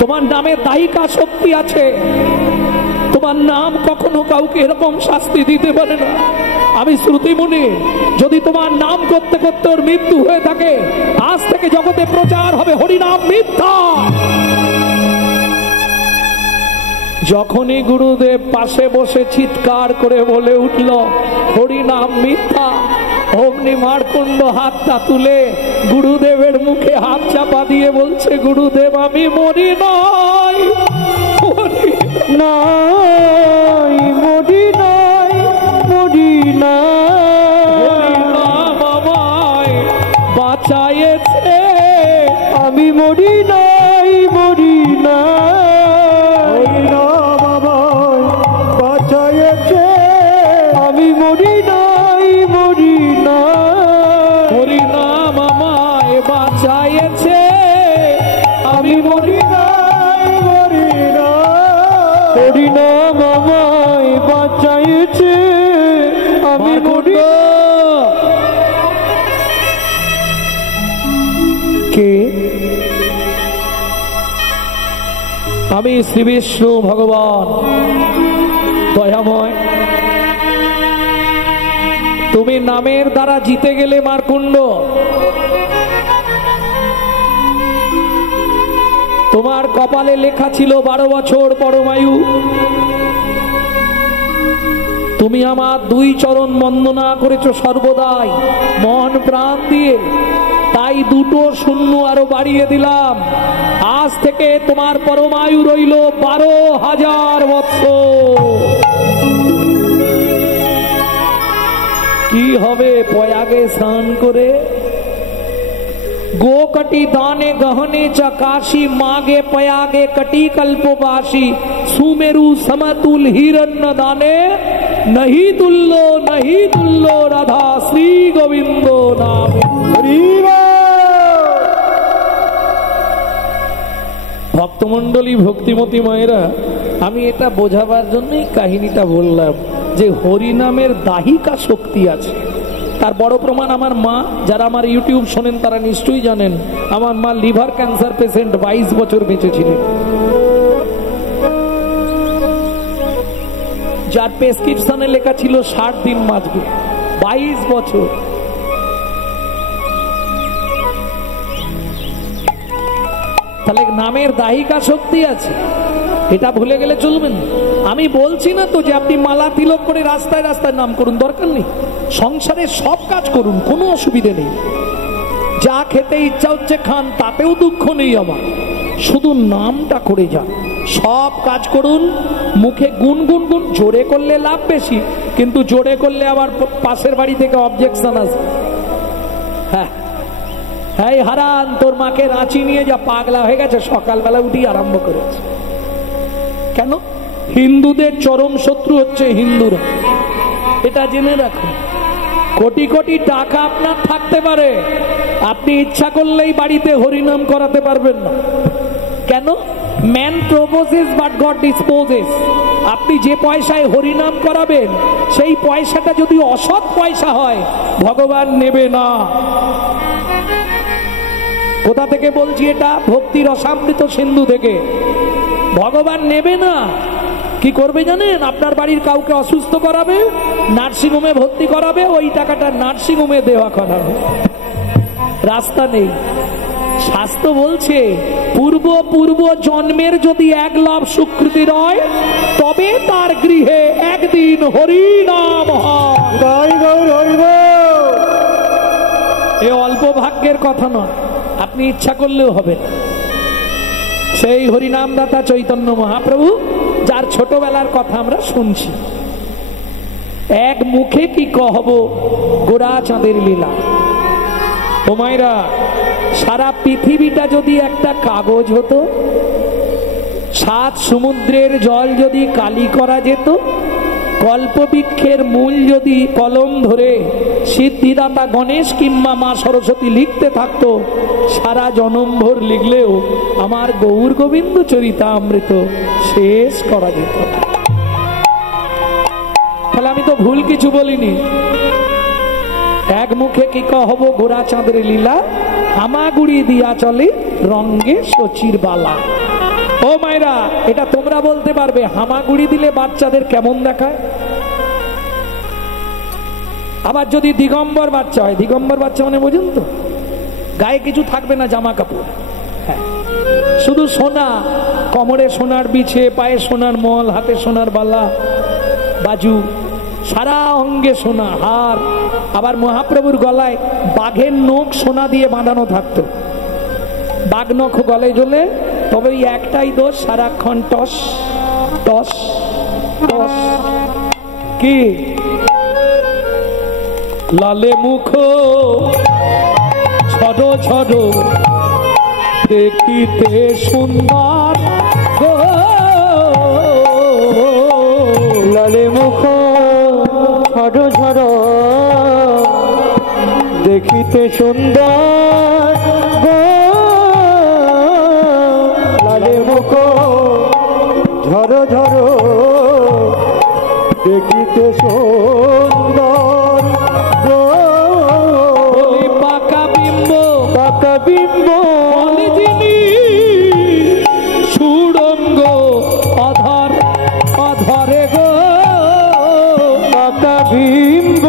তোমার নামে দায়িকা শক্তি আছে। তোমার নাম কখনো কাউকে এরকম শাস্তি দিতে পারে না। আমি শ্রুতিমুনি, যদি তোমার নাম করতে করতে ওর মৃত্যু হয়ে থাকে, আজ থেকে জগতে প্রচার হবে হরিনাম মিথ্যা। যখনই গুরুদেব পাশে বসে চিৎকার করে বলে উঠল হরিনাম মিথ্যা, অমনি মারকুণ্ড হাতটা তুলে গুরুদেবের মুখে হাত চাপা দিয়ে বলছে, গুরুদেব আমি মরি নাই, নাই মরি নাই, মরি নাই। আমায় বাঁচাইছে, আমি মরি নাই, মরি নাই। নাম আমায় বাঁচাইছে, আমি মরি নাই, মরি নাই। হরিনাম আমায় বাঁচাইছে, আমি মরি নাই, মরি নাই। হরিনাম আমায় বাঁচাইছে, আমি মরি। কে? আমি শ্রী বিষ্ণু ভগবান দয়াময়। তুমি নামের দ্বারা জিতে গেলে মারকুণ্ড। তোমার কপালে লেখা ছিল 12 বছর পরমায়ু। তুমি আমার 2 চরণ বন্দনা করেছ সর্বদাই মন প্রাণ দিয়ে, তাই 2 শূন্য আরো বাড়িয়ে দিলাম। আজ থেকে তোমার পরমায়ু রইল 12,000 বৎসর। কি হবে প্রয়াগে স্নান করে? गोकटी दाने गहने चकाशी मागे पयागे कटी कल्पवासी सुमेरु समतुल हिरण्य दाने नहीं तुल्लो राधा श्री गोविंदो नाम। ভক্তমণ্ডলী ভক্তিমতী মায়েরা, আমি এটা বোঝাবার জন্যই কাহিনীটা বললাম যে হরিনামের দাহিকা শক্তি আছে। তার বড় প্রমাণ আমার মা। যারা আমার ইউটিউব শোনেন তারা নিশ্চয়ই জানেন আমার মা লিভার ক্যান্সার পেশেন্ট, 22 বছর বেঁচে ছিলেন। যার প্রেসক্রিপশনে লেখা ছিল 60 দিন বাঁচবে, 22 বছর। নামের দাহিকা শক্তি আছে, এটা ভুলে গেলে চলবে না। আমি বলছি না তো যে আপনি মালা তিলক করে রাস্তায় রাস্তায় নাম করুন, দরকার নেই। সংসারে সব কাজ করুন, কোনো অসুবিধে নেই। যা খেতে ইচ্ছা হচ্ছে খান, তাতেও দুঃখ নেই আমার, শুধু নামটা করে যান। সব কাজ করুন, মুখে গুন গুন গুন। জোরে করলে লাভ বেশি, কিন্তু জোরে করলে আবার পাশের বাড়ি থেকে অবজেকশন আসবে। হ্যাঁ হ্যাঁ, হারান তোর মাকে রাঁচি নিয়ে যা, পাগলা হয়ে গেছে, সকালবেলা উঠি আরম্ভ করেছে। কেন? হিন্দুদের চরম শত্রু হচ্ছে হিন্দুরা, এটা জেনে রাখুন। কোটি কোটি টাকা আপনার থাকতে পারে, আপনি ইচ্ছা করলেই বাড়িতে হরিনাম করাতে পারবেন না। কেন? Man proposes but god disposes. আপনি যে পয়সায় হরিনাম করাবেন, সেই পয়সাটা যদি অসৎ পয়সা হয়, ভগবান নেবে না। কোথা থেকে বলছি এটা? ভক্তির অসামৃত সিন্ধু থেকে। ভগবান নেবে না। কি করবে জানেন? আপনার বাড়ির কাউকে অসুস্থ করাবে, নার্সিংহোমে ভর্তি করাবে, ওই টাকাটা নার্সিংহোমে দেওয়া করাবে। রাস্তা নেই। শাস্ত্র বলছে পূর্ব পূর্ব জন্মের যদি এক লাভ সুকৃতি হয়, তবে তার গৃহে একদিন হরিনাম হয়। এ অল্প ভাগ্যের কথা নয়, আপনি ইচ্ছা করলেও হবে না। সেই হরিনামদাতা চৈতন্য মহাপ্রভু, যার ছোটবেলার কথা আমরা শুনছি। এক মুখে কি কহব গোরা চাঁদের লীলা। ও মায়েরা, সারা পৃথিবীটা যদি একটা কাগজ হতো, 7 সমুদ্রের জল যদি কালি করা যেত, কল্পবৃক্ষের মূল যদি কলম ধরে সিদ্ধিদাতা গণেশ কিংবা মা সরস্বতী লিখতে থাকতো, সারা জনমভর লিখলেও আমার গৌর গোবিন্দ চরিতামৃত শেষ করা যেত। তাহলে আমি তো ভুল কিছু বলিনি। এক মুখে কি কহব গোরা চাঁদের লীলা, হামাগুড়ি দিয়া চলে রঙ্গে শচীর বালা। ও মায়েরা, এটা তোমরা বলতে পারবে হামাগুড়ি দিলে বাচ্চাদের কেমন দেখায়? আবার যদি দিগম্বর বাচ্চা হয়, দিগম্বর বাচ্চা মানে বোঝেন তো, গায়ে কিছু থাকবে না, জামা কাপড়, হ্যাঁ, শুধু সোনা, কোমরে সোনার বিছে, পায়ে সোনার মল, হাতে সোনার বালা বাজু, সারা অঙ্গে সোনা হার। আবার মহাপ্রভুর গলায় বাঘের নখ সোনা দিয়ে বাঁধানো থাকতো। বাঘ নখ গলায় জ্বলে, তবে একটাই দোষ, সারাক্ষণ টস টস টস। কি লালে মুখ ছড় ছড় দেখিতে সুন্দর গো, লালে মুখ ঝড় ঝড় দেখিতে সুন্দর গো, লালে মুখ ঝড় ঝড় দেখিতে সুন্দর গো, পাকা বিম্ব পাকা বিম্ব যিনি সুড়ঙ্গ অধর অধরে গো, পাকা বিম্ব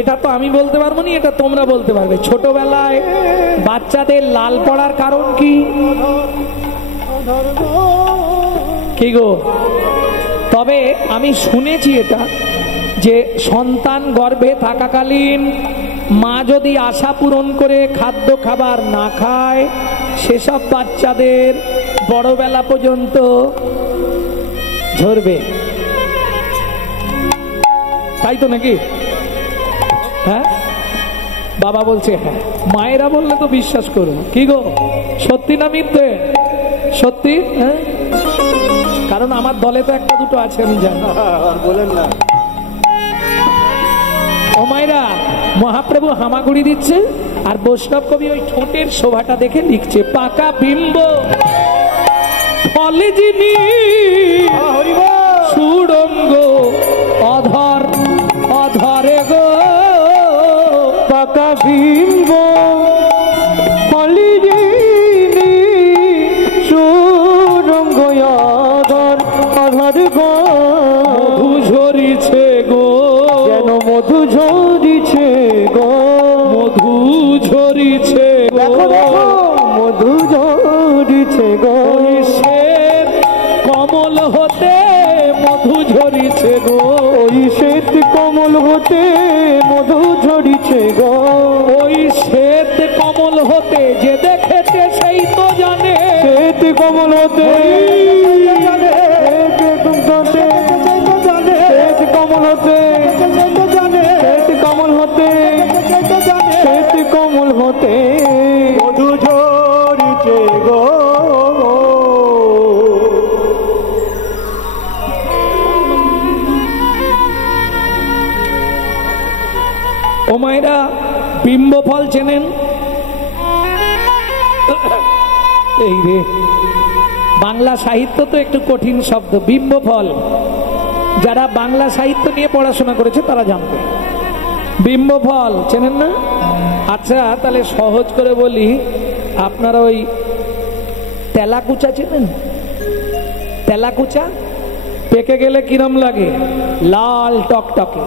এটা তো আমি বলতে পারবো না, এটা তোমরা বলতে পারবে। ছোটবেলায় বাচ্চাদের লাল পড়ার কারণ কি? কি গো? তবে আমি শুনেছি এটা, যে সন্তান গর্ভে থাকাকালীন মা যদি আশা পূরণ করে খাদ্য খাবার না খায়, সেসব বাচ্চাদের বড়বেলা পর্যন্ত ঝরবে। তাই তো নাকি? হ্যাঁ, বাবা বলছে হ্যাঁ, মায়েরা বললে তো বিশ্বাস করো। কি গো, সত্যি না মিথ্যে? সত্যি। হ্যাঁ, কারণ আমার দলে তো একটা দুটো আছে, আমি জানি। বলেন না। ও মায়েরা, মহাপ্রভু হামাগুড়ি দিচ্ছে, আর বৈষ্ণব কবি ওই ঠোঁটের শোভাটা দেখে লিখছে, পাকা বিম্ব ফলে যিনি সুড়ঙ্গ অধর অধরে গো, পাকা বিম্ব ফলে যিনি সুরঙ্গ মধু ঝরিছে গো, মধু ঝরিছে দেখো দেখো মধু ঝরিছে গো, শ্বেত কমল হতে মধু ঝরিছে গো, ওই শ্বেত কমল হতে মধু ঝরিছে গো, ওই শ্বেত কমল হতে যে দেখেছে সেই তো জানে, শ্বেত কমল হতে জানে, শ্বেত কমল হতে জানে, শ্বেত কমল হতে শ্বেত কমল হতে মধু ঝরিছে গো। ও মায়েরা, বিম্ব ফল চেনেন? এই রে, বাংলা সাহিত্য তো একটু কঠিন শব্দ। বিম্ব ফল যারা বাংলা সাহিত্য নিয়ে পড়াশোনা করেছে তারা জানবে। বিম্ব ফল চেনেন না? আচ্ছা, তাহলে সহজ করে বলি, আপনারা ওই তেলাকুচা চেনেন? তেলাকুচা পেকে গেলে কিরম লাগে? লাল টকটকে।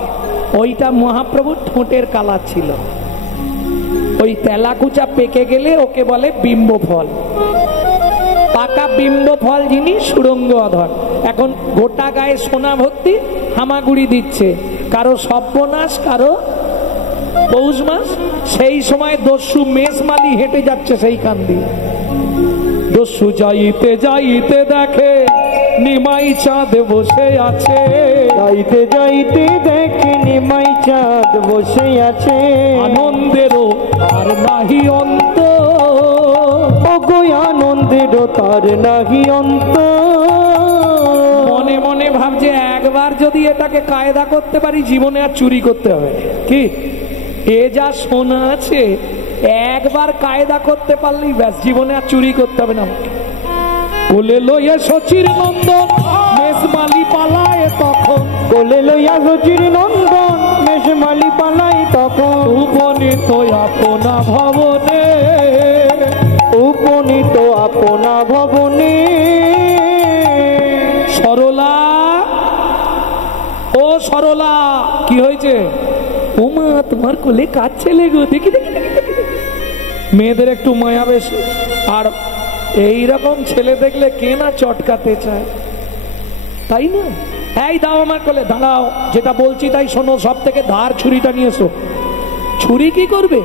ওইটা মহাপ্রভুর ঠোঁটের কালার ছিল। ওই তেলাকুচা পেকে গেলে ওকে বলে বিম্ব ফল। পাকা বিম্ব ফল যিনি, সুরঙ্গ অধর। এখন গোটা গায়ে সোনা ভর্তি, হামাগুড়ি দিচ্ছে, কারো সর্বনাশ, কারো পৌষ মাস। সেই সময় দস্যু মেষমালি হেঁটে যাচ্ছে সেইখান দিয়ে। দস্যু যাইতে যাইতে দেখে নিমাই চাঁদ বসে আছে, যাইতে যাইতে দেখে নিমাই চাঁদ বসে আছে, আনন্দেরও আর নাহি অন্ত, ওগো আনন্দেরও তার নাহি অন্ত। মনে মনে ভাবছে একবার যদি এটাকে কায়দা করতে পারি জীবনে আর চুরি করতে হবে কি? এ যা সোনা আছে, একবার কায়দা করতে পারলেই ব্যাস, জীবনে আর চুরি করতে হবে না। কোলে লইয়া শচীর নন্দন মেষমালি পালায় তখন, কোলে লইয়া শচীর নন্দন মেষমালি পালায় তখন, উপনীত আপনা ভবনে, উপনীত আপনা ভবনে। সরলা, ও সরলা, কি হয়েছে? ওমা, তোমার কোলে কাজ ছেলে গো, দেখি দেখি দেখি দেখি। মেয়েদের একটু মায়া বেশি, আর এইরকম ছেলে দেখলে কে না চটকাতে চায়, তাই না? এই দাও আমার কোলে। দাঁড়াও, যেটা বলছি তাই শোনো। সব থেকে ধার ছুরিটা নিয়ে এসো। ছুরি কি করবে?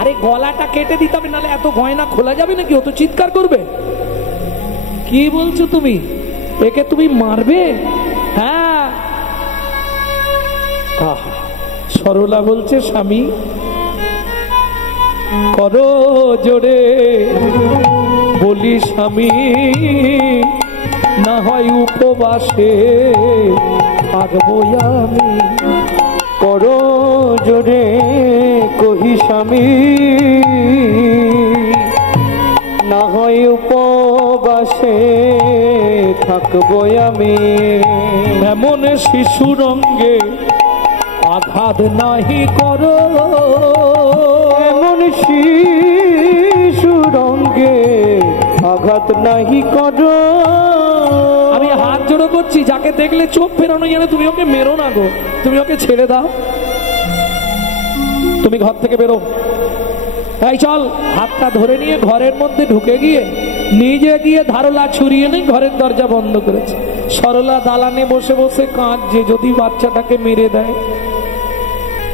আরে গলাটা কেটে দিতে হবে, নাহলে এত গয়না খোলা যাবে নাকি? ও তো চিৎকার করবে। কি বলছো তুমি? একে তুমি মারবে? হ্যাঁ। সরলা বলছে, স্বামী করো জোরে, বলি স্বামী না হয় উপবাসে থাকবো আমি, করো জোরে কহি স্বামী না হয় উপবাসে থাকবো আমি। এমন শিশু রঙ্গে আঘাত নাহি করো, এমন শিশু রঙ্গে আঘাত নাহি করো। আমি হাত জোড়ো করছি, যাকে দেখলে চোখ ফেরানো জানে, তুমি ওকে মেরো না গো, তুমি ওকে ছেড়ে দাও। তুমি ঘর থেকে বেরো। তাই চল। হাতটা ধরে নিয়ে ঘরের মধ্যে ঢুকে গিয়ে নিজে গিয়ে ধারলা ছুরিয়ে নেই, ঘরের দরজা বন্ধ করেছে। সরলা দালানে বসে বসে কাঁদছে, যদি বাচ্চাটাকে মেরে দেয়।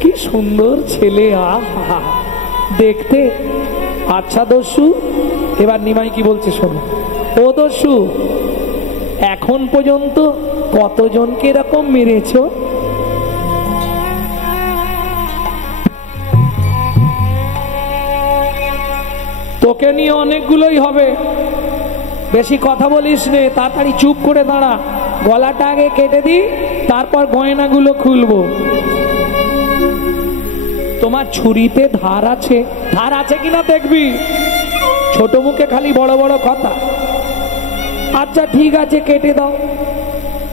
কি সুন্দর ছেলে, আহা দেখতে। আচ্ছা দস্যু, এবার নিমাই কি বলছে শোনো। ও দস্যু, এখন পর্যন্ত কতজনকে এরকম মেরেছো? তোকে নিয়ে অনেকগুলোই হবে, বেশি কথা বলিস নে, তাড়াতাড়ি চুপ করে দাঁড়া। গলাটা আগে কেটে দি, তারপর গয়নাগুলো খুলবো। তোমার ছুরিতে ধার আছে? ধার আছে কিনা দেখবি। ছোট মুখে খালি বড় বড় কথা। আচ্ছা ঠিক আছে, কেটে দাও।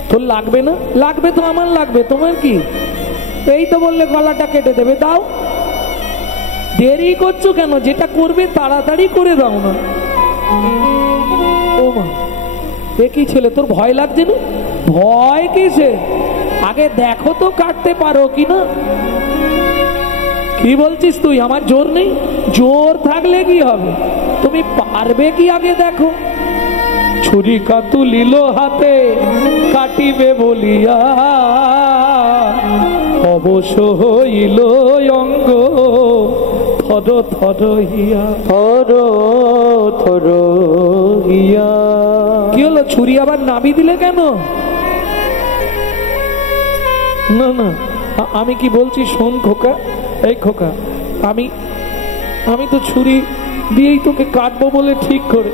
তোর লাগবে না? লাগবে তো, আমার লাগবে, তোমার কি? এই তো বললে গলাটা কেটে দেবে, দাও। দেরি করছো কেন? যেটা করবে তাড়াতাড়ি করে দাও না। ও মা, এ কি ছেলে, তোর ভয় লাগছে না? ভয় কিসে? আগে দেখো তো কাটতে পারো কিনা। কি বলছিস তুই? আমার জোর নেই? জোর থাকলে কি হবে, তুমি পারবে কি আগে দেখো। ছুরি কাতুলিল হাতে কাটিবে বলিয়া অবশ্য হইল অঙ্গ থর থর হিয়া, থর থর হিয়া। কি হলো, ছুরি আবার নাবি দিলে কেন? না না, আমি কি বলছি শোন খোকা, এই খোকা, আমি তো ছুরি দিয়েই তোকে কাটবো বলে ঠিক করে।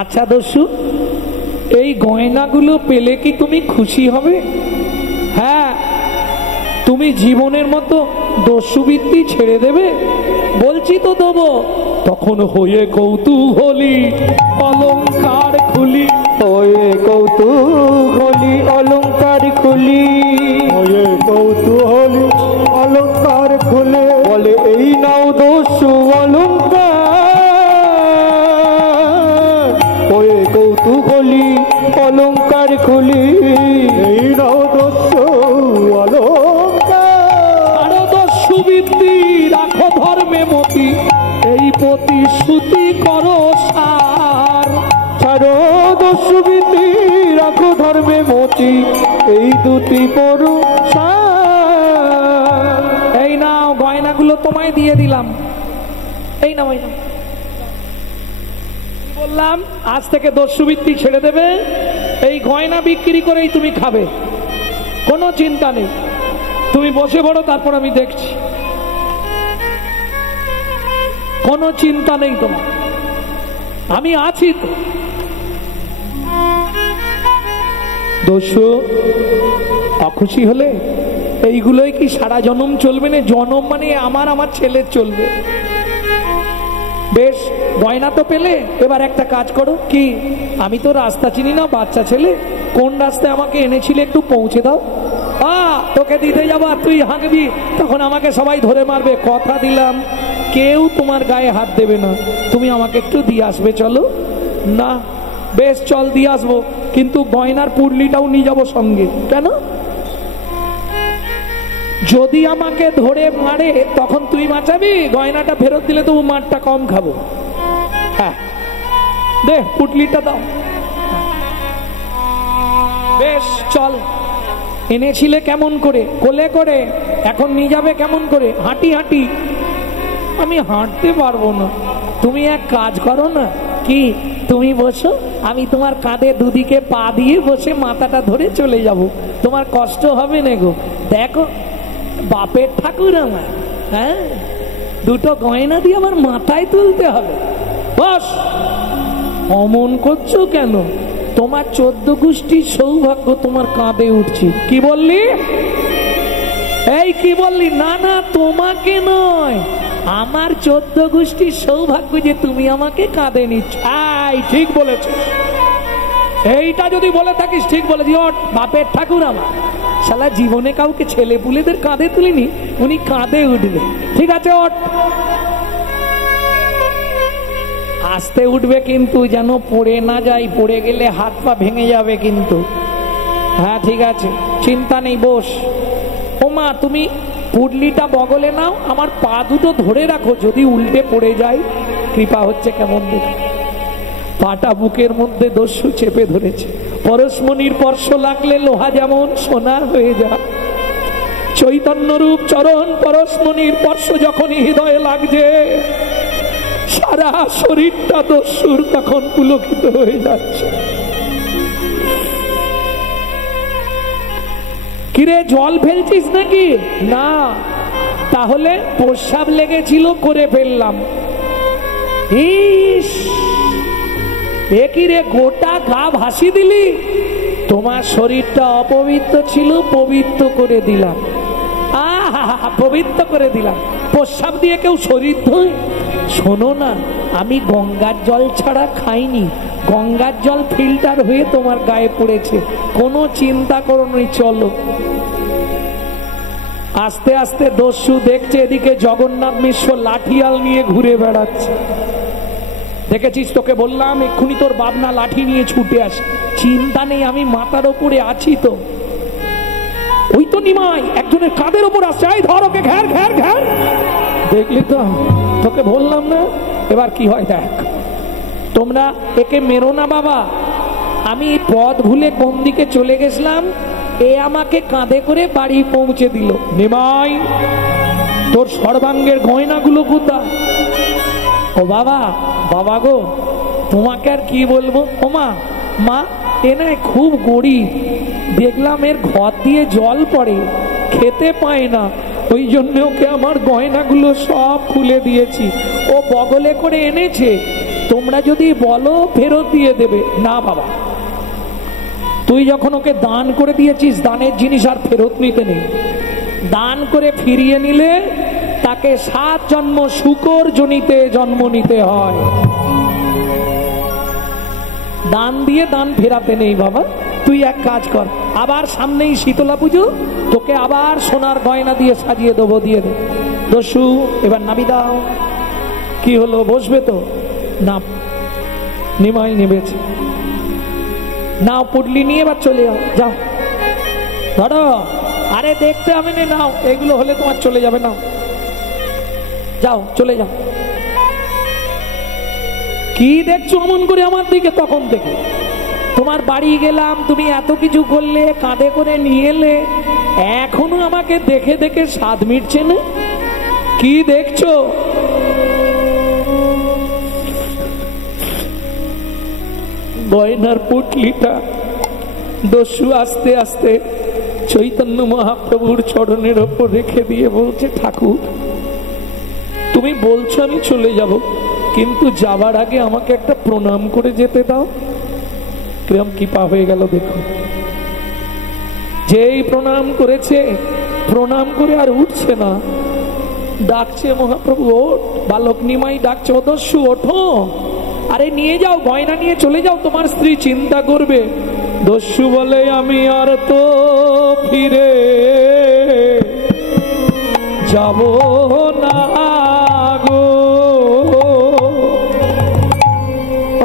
আচ্ছা দস্যু, এই গয়নাগুলো পেলে কি তুমি খুশি হবে? হ্যাঁ, তুমি জীবনের মতো দস্যুবৃত্তি ছেড়ে দেবে? বলছি তো দেবো। তখন হয়ে কৌতূহলী অলংকার খুলি, হয়ে কৌতূহলী অলংকার খুলি, হয়ে কৌতূহলী অলংকার খুলে বলে এই নাও দস্যু অলংকার। হয়ে কৌতূহলী অলংকার খুলি, এই নাও দস্যু অলংকার। আরো দস্যুবৃত্তি রাখো ধর্মে মতি, এই প্রতিশ্রুতি করো সার। ছাড়ো দস্যুবৃত্তি রাখো ধর্মে মতি, এই দুটি পড়ো সার। এই নাও গয়নাগুলো তোমায় দিয়ে দিলাম, এই নাও এই নাও। বললাম আজ থেকে দস্যুবৃত্তি ছেড়ে দেবে, এই গয়না বিক্রি করেই তুমি খাবে, কোনো চিন্তা নেই। তুমি বসে পড়ো, তারপর আমি দেখছি, কোনো চিন্তা নেই তোমার, আমি আছি তো। দস্যু অখুশি হলে এইগুলোই কি সারা জনম চলবে না? জনম মানে আমার ছেলের চলবে। বেশ, গয়না তো পেলে, এবার একটা কাজ করো। কি? আমি তো রাস্তা চিনি না, বাচ্চা ছেলে, কোন রাস্তায় আমাকে এনেছিলে একটু পৌঁছে দাও। তোকে দিতে যাবো আর তুই হাঁকবি, তখন আমাকে সবাই ধরে মারবে। কথা দিলাম কেউ তোমার গায়ে হাত দেবে না, তুমি আমাকে একটু দিয়ে আসবে। চলো না? বেশ চল, দিয়ে আসবো, কিন্তু গয়নার পুডলিটাও নিয়ে যাবো সঙ্গে। কেন? যদি আমাকে ধরে মারে তখন তুই বাঁচাবি, গয়নাটা ফেরত দিলে তবু মারটা কম খাবো। হ্যাঁ দে, পুটলিটা দাও। বেশ চল। এনেছিলে কেমন করে? কোলে করে। এখন নিয়ে যাবে কেমন করে? হাঁটি হাঁটি। আমি হাঁটতে পারবো না। তুমি এক কাজ করো না। কি? তুমি বসো, আমি তোমার কাঁধে দুদিকে পা দিয়ে বসে মাথাটা ধরে চলে যাব, তোমার কষ্ট হবে না গো। দেখো বাপের ঠাকুর আমার, হ্যাঁ, দুটো গয়না দিয়ে আমার মাথায় তুলতে হবে। বস। অমন করছো কেন? তোমার 14 গোষ্ঠীর সৌভাগ্য তোমার কাঁধে উঠছি। কি বললি? এই কি বললি? না না, তোমাকে নয়, আমার 14 গোষ্ঠীর সৌভাগ্য যে তুমি আমাকে কাঁধে নিচ্ছ। ঠিক বলেছ। এইটা যদি বলে থাকিস ঠিক বলেছি। ওঠ, বাপের ঠাকুর আমার, শালা জীবনে কাউকে ছেলে পুলেদের কাঁধে তুলিনি, উনি কাঁধে উঠবে। ঠিক আছে, ওঠ। আস্তে উঠবে কিন্তু, যেন পড়ে না যাই, পড়ে গেলে হাত পা ভেঙে যাবে কিন্তু। হ্যাঁ ঠিক আছে, চিন্তা নেই, বস। ও মা, তুমি পুডলিটা বগলে নাও, আমার পা দুটো ধরে রাখো, যদি উল্টে পড়ে যায়। কৃপা হচ্ছে কেমন দেখে। পাটা বুকের মধ্যে দস্যু চেপে ধরেছে। পরশমণির স্পর্শ লাগলে লোহা যেমন সোনা হয়ে যায়। চৈতন্য রূপ চরণ পরশমণির স্পর্শ যখনই হৃদয়ে লাগছে, সারা শরীরটা দস্যুর তখন পুলকিত হয়ে যাচ্ছে। কিরে, জল ফেলছিস নাকি? না। তাহলে প্রস্রাব লেগেছিল, করে ফেললাম। ইস, এ কি রে, গোটা গা ভাসি দিলি। তোমার শরীরটা অপবিত্র ছিল, পবিত্র করে দিলাম। পবিত্র করে দিলাম। প্রস্রাব দিয়ে কেউ শরীর ধোয়? শোনো না, আমি গঙ্গার জল ছাড়া খাইনি, গঙ্গার জল ফিল্টার হয়ে তোমার গায়ে পড়েছে, কোনো চিন্তা করো নি, চলো। আস্তে আস্তে দস্যু দেখছে এদিকে জগন্নাথ মিশ্র লাঠিয়াল নিয়ে ঘুরে বেড়াচ্ছে। দেখেছিস, তোকে বললাম এক্ষুনি তোর বাবনা লাঠি নিয়ে ছুটে আসে। চিন্তা নেই, আমি মাথার ওপরে আছি তো। ওই তো নিমাই একজনের কাঁধের ওপর আসছে, এই ধর ওকে, ঘের ঘের ঘের। দেখলি তো, তোকে বললাম না। এবার কি হয় দেখ, তোমরা একে মেরো না বাবা। আমি পথ ভুলে কোন দিকে চলে গেছিলাম, এ আমাকে কাঁধে করে বাড়ি পৌঁছে দিল। নিমাই, তোর সর্বাঙ্গের গয়নাগুলো কোথায়? ও বাবা, বাবা গো, তোমাকে আর কি বলবো। ও মা, মা এ না খুব গরিব, দেখলাম এর ঘর দিয়ে জল পড়ে, খেতে পায় না, ওই জন্য ওকে আমার গয়নাগুলো সব খুলে দিয়েছি, ও বগলে করে এনেছে, তোমরা যদি বলো ফেরত দিয়ে দেবে। না বাবা, তুই যখন ওকে দান করে দিয়েছিস, দানের জিনিস আর ফেরত নিতে নেই। দান করে ফিরিয়ে নিলে তাকে 7 জন্ম শূকর জনিতে জন্ম নিতে হয়। দান দিয়ে দান ফেরাতে নেই বাবা। তুই এক কাজ কর, আবার সামনেই শীতলা পুজো, তোকে আবার সোনার গয়না দিয়ে সাজিয়ে দেবো, দিয়ে দে। দস্যু, এবার নাবি দাও। কি হলো, বসবে তো? না, নিমাই নেবেছে। নাও পুটলি নিয়ে এবার চলে যাও, যাও ধরো। আরে দেখতে হবে না, নাও, এগুলো হলে তোমার চলে যাবে, নাও, যাও চলে যাও। কি দেখছো অমন করে আমার দিকে? তখন থেকে তোমার বাড়ি গেলাম, তুমি এত কিছু করলে, কাঁধে করে নিয়ে এলে, এখনো আমাকে দেখে দেখে স্বাদ মিটছে না? কি দেখছো? গয়নার পুটলিটা দস্যু আস্তে আস্তে চৈতন্য মহাপ্রভুর চরণের ওপর রেখে দিয়ে বলছে, ঠাকুর তুমি বলছো আমি চলে যাব, কিন্তু যাবার আগে আমাকে একটা প্রণাম করে যেতে দাও। কিরম কৃপা হয়ে গেল দেখো। যেই প্রণাম করেছে, প্রণাম করে আর উঠছে না, ডাকছে মহাপ্রভু, ওঠ। বালক নিমাই ডাকছে, ও দস্যু ওঠো, আরে নিয়ে যাও, গয়না নিয়ে চলে যাও, তোমার স্ত্রী চিন্তা করবে। দস্যু বলে, আমি আর তো ফিরে যাব না গো,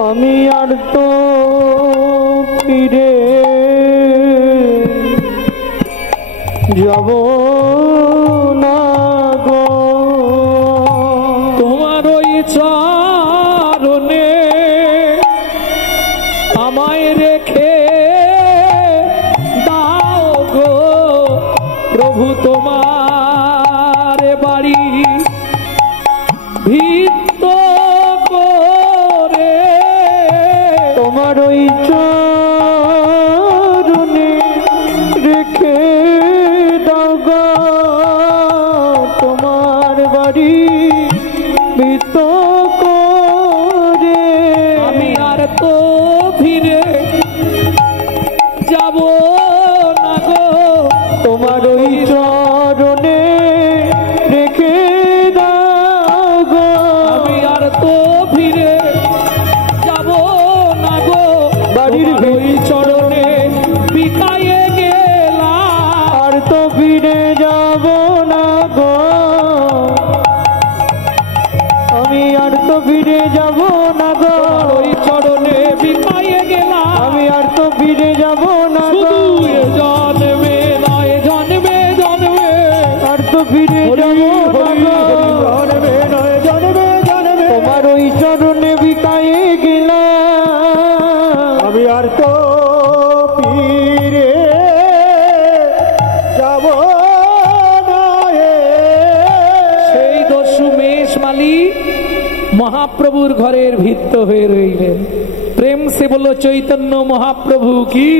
আমি আর তো ফিরে যাব না গো, তোমার ওই চরণে আমায় রেখে দাও গো প্রভু, তোমার বাড়ি ভিত্ত করে, তোমার ওই চরণে রেখে দাও গো, তোমার বাড়ি ভিত করে, আমি আর তো ফিরে যাব না গো, তোমার ওই চরণে রেখে দাও গো, আমি আর তো ফিরে যাব না গো, বাড়ির ওই চরণে বিকায়ে গেলাম, আর তো ফিরে যাব না গো, আমি আর তো ফিরে যাব না গো, ওই চরণে বিকায়ে গেলাম, আমি আর তো ফিরে যাব না গো, শুধু এ জন্মে নয় জন্মে জন্মে, আর তো ফিরে যাব না গো, জন্মে নয় জন্মে জন্মে, তোমার ওই চরণে বিকায়ে গেলাম, আমি আর তো ফিরে যাব না। সেই দস্যু মেষমালী মহাপ্রভুর ঘরের ভিত্ত হয়ে রইলেন। প্রেম সে বলো চৈতন্য মহাপ্রভু কি।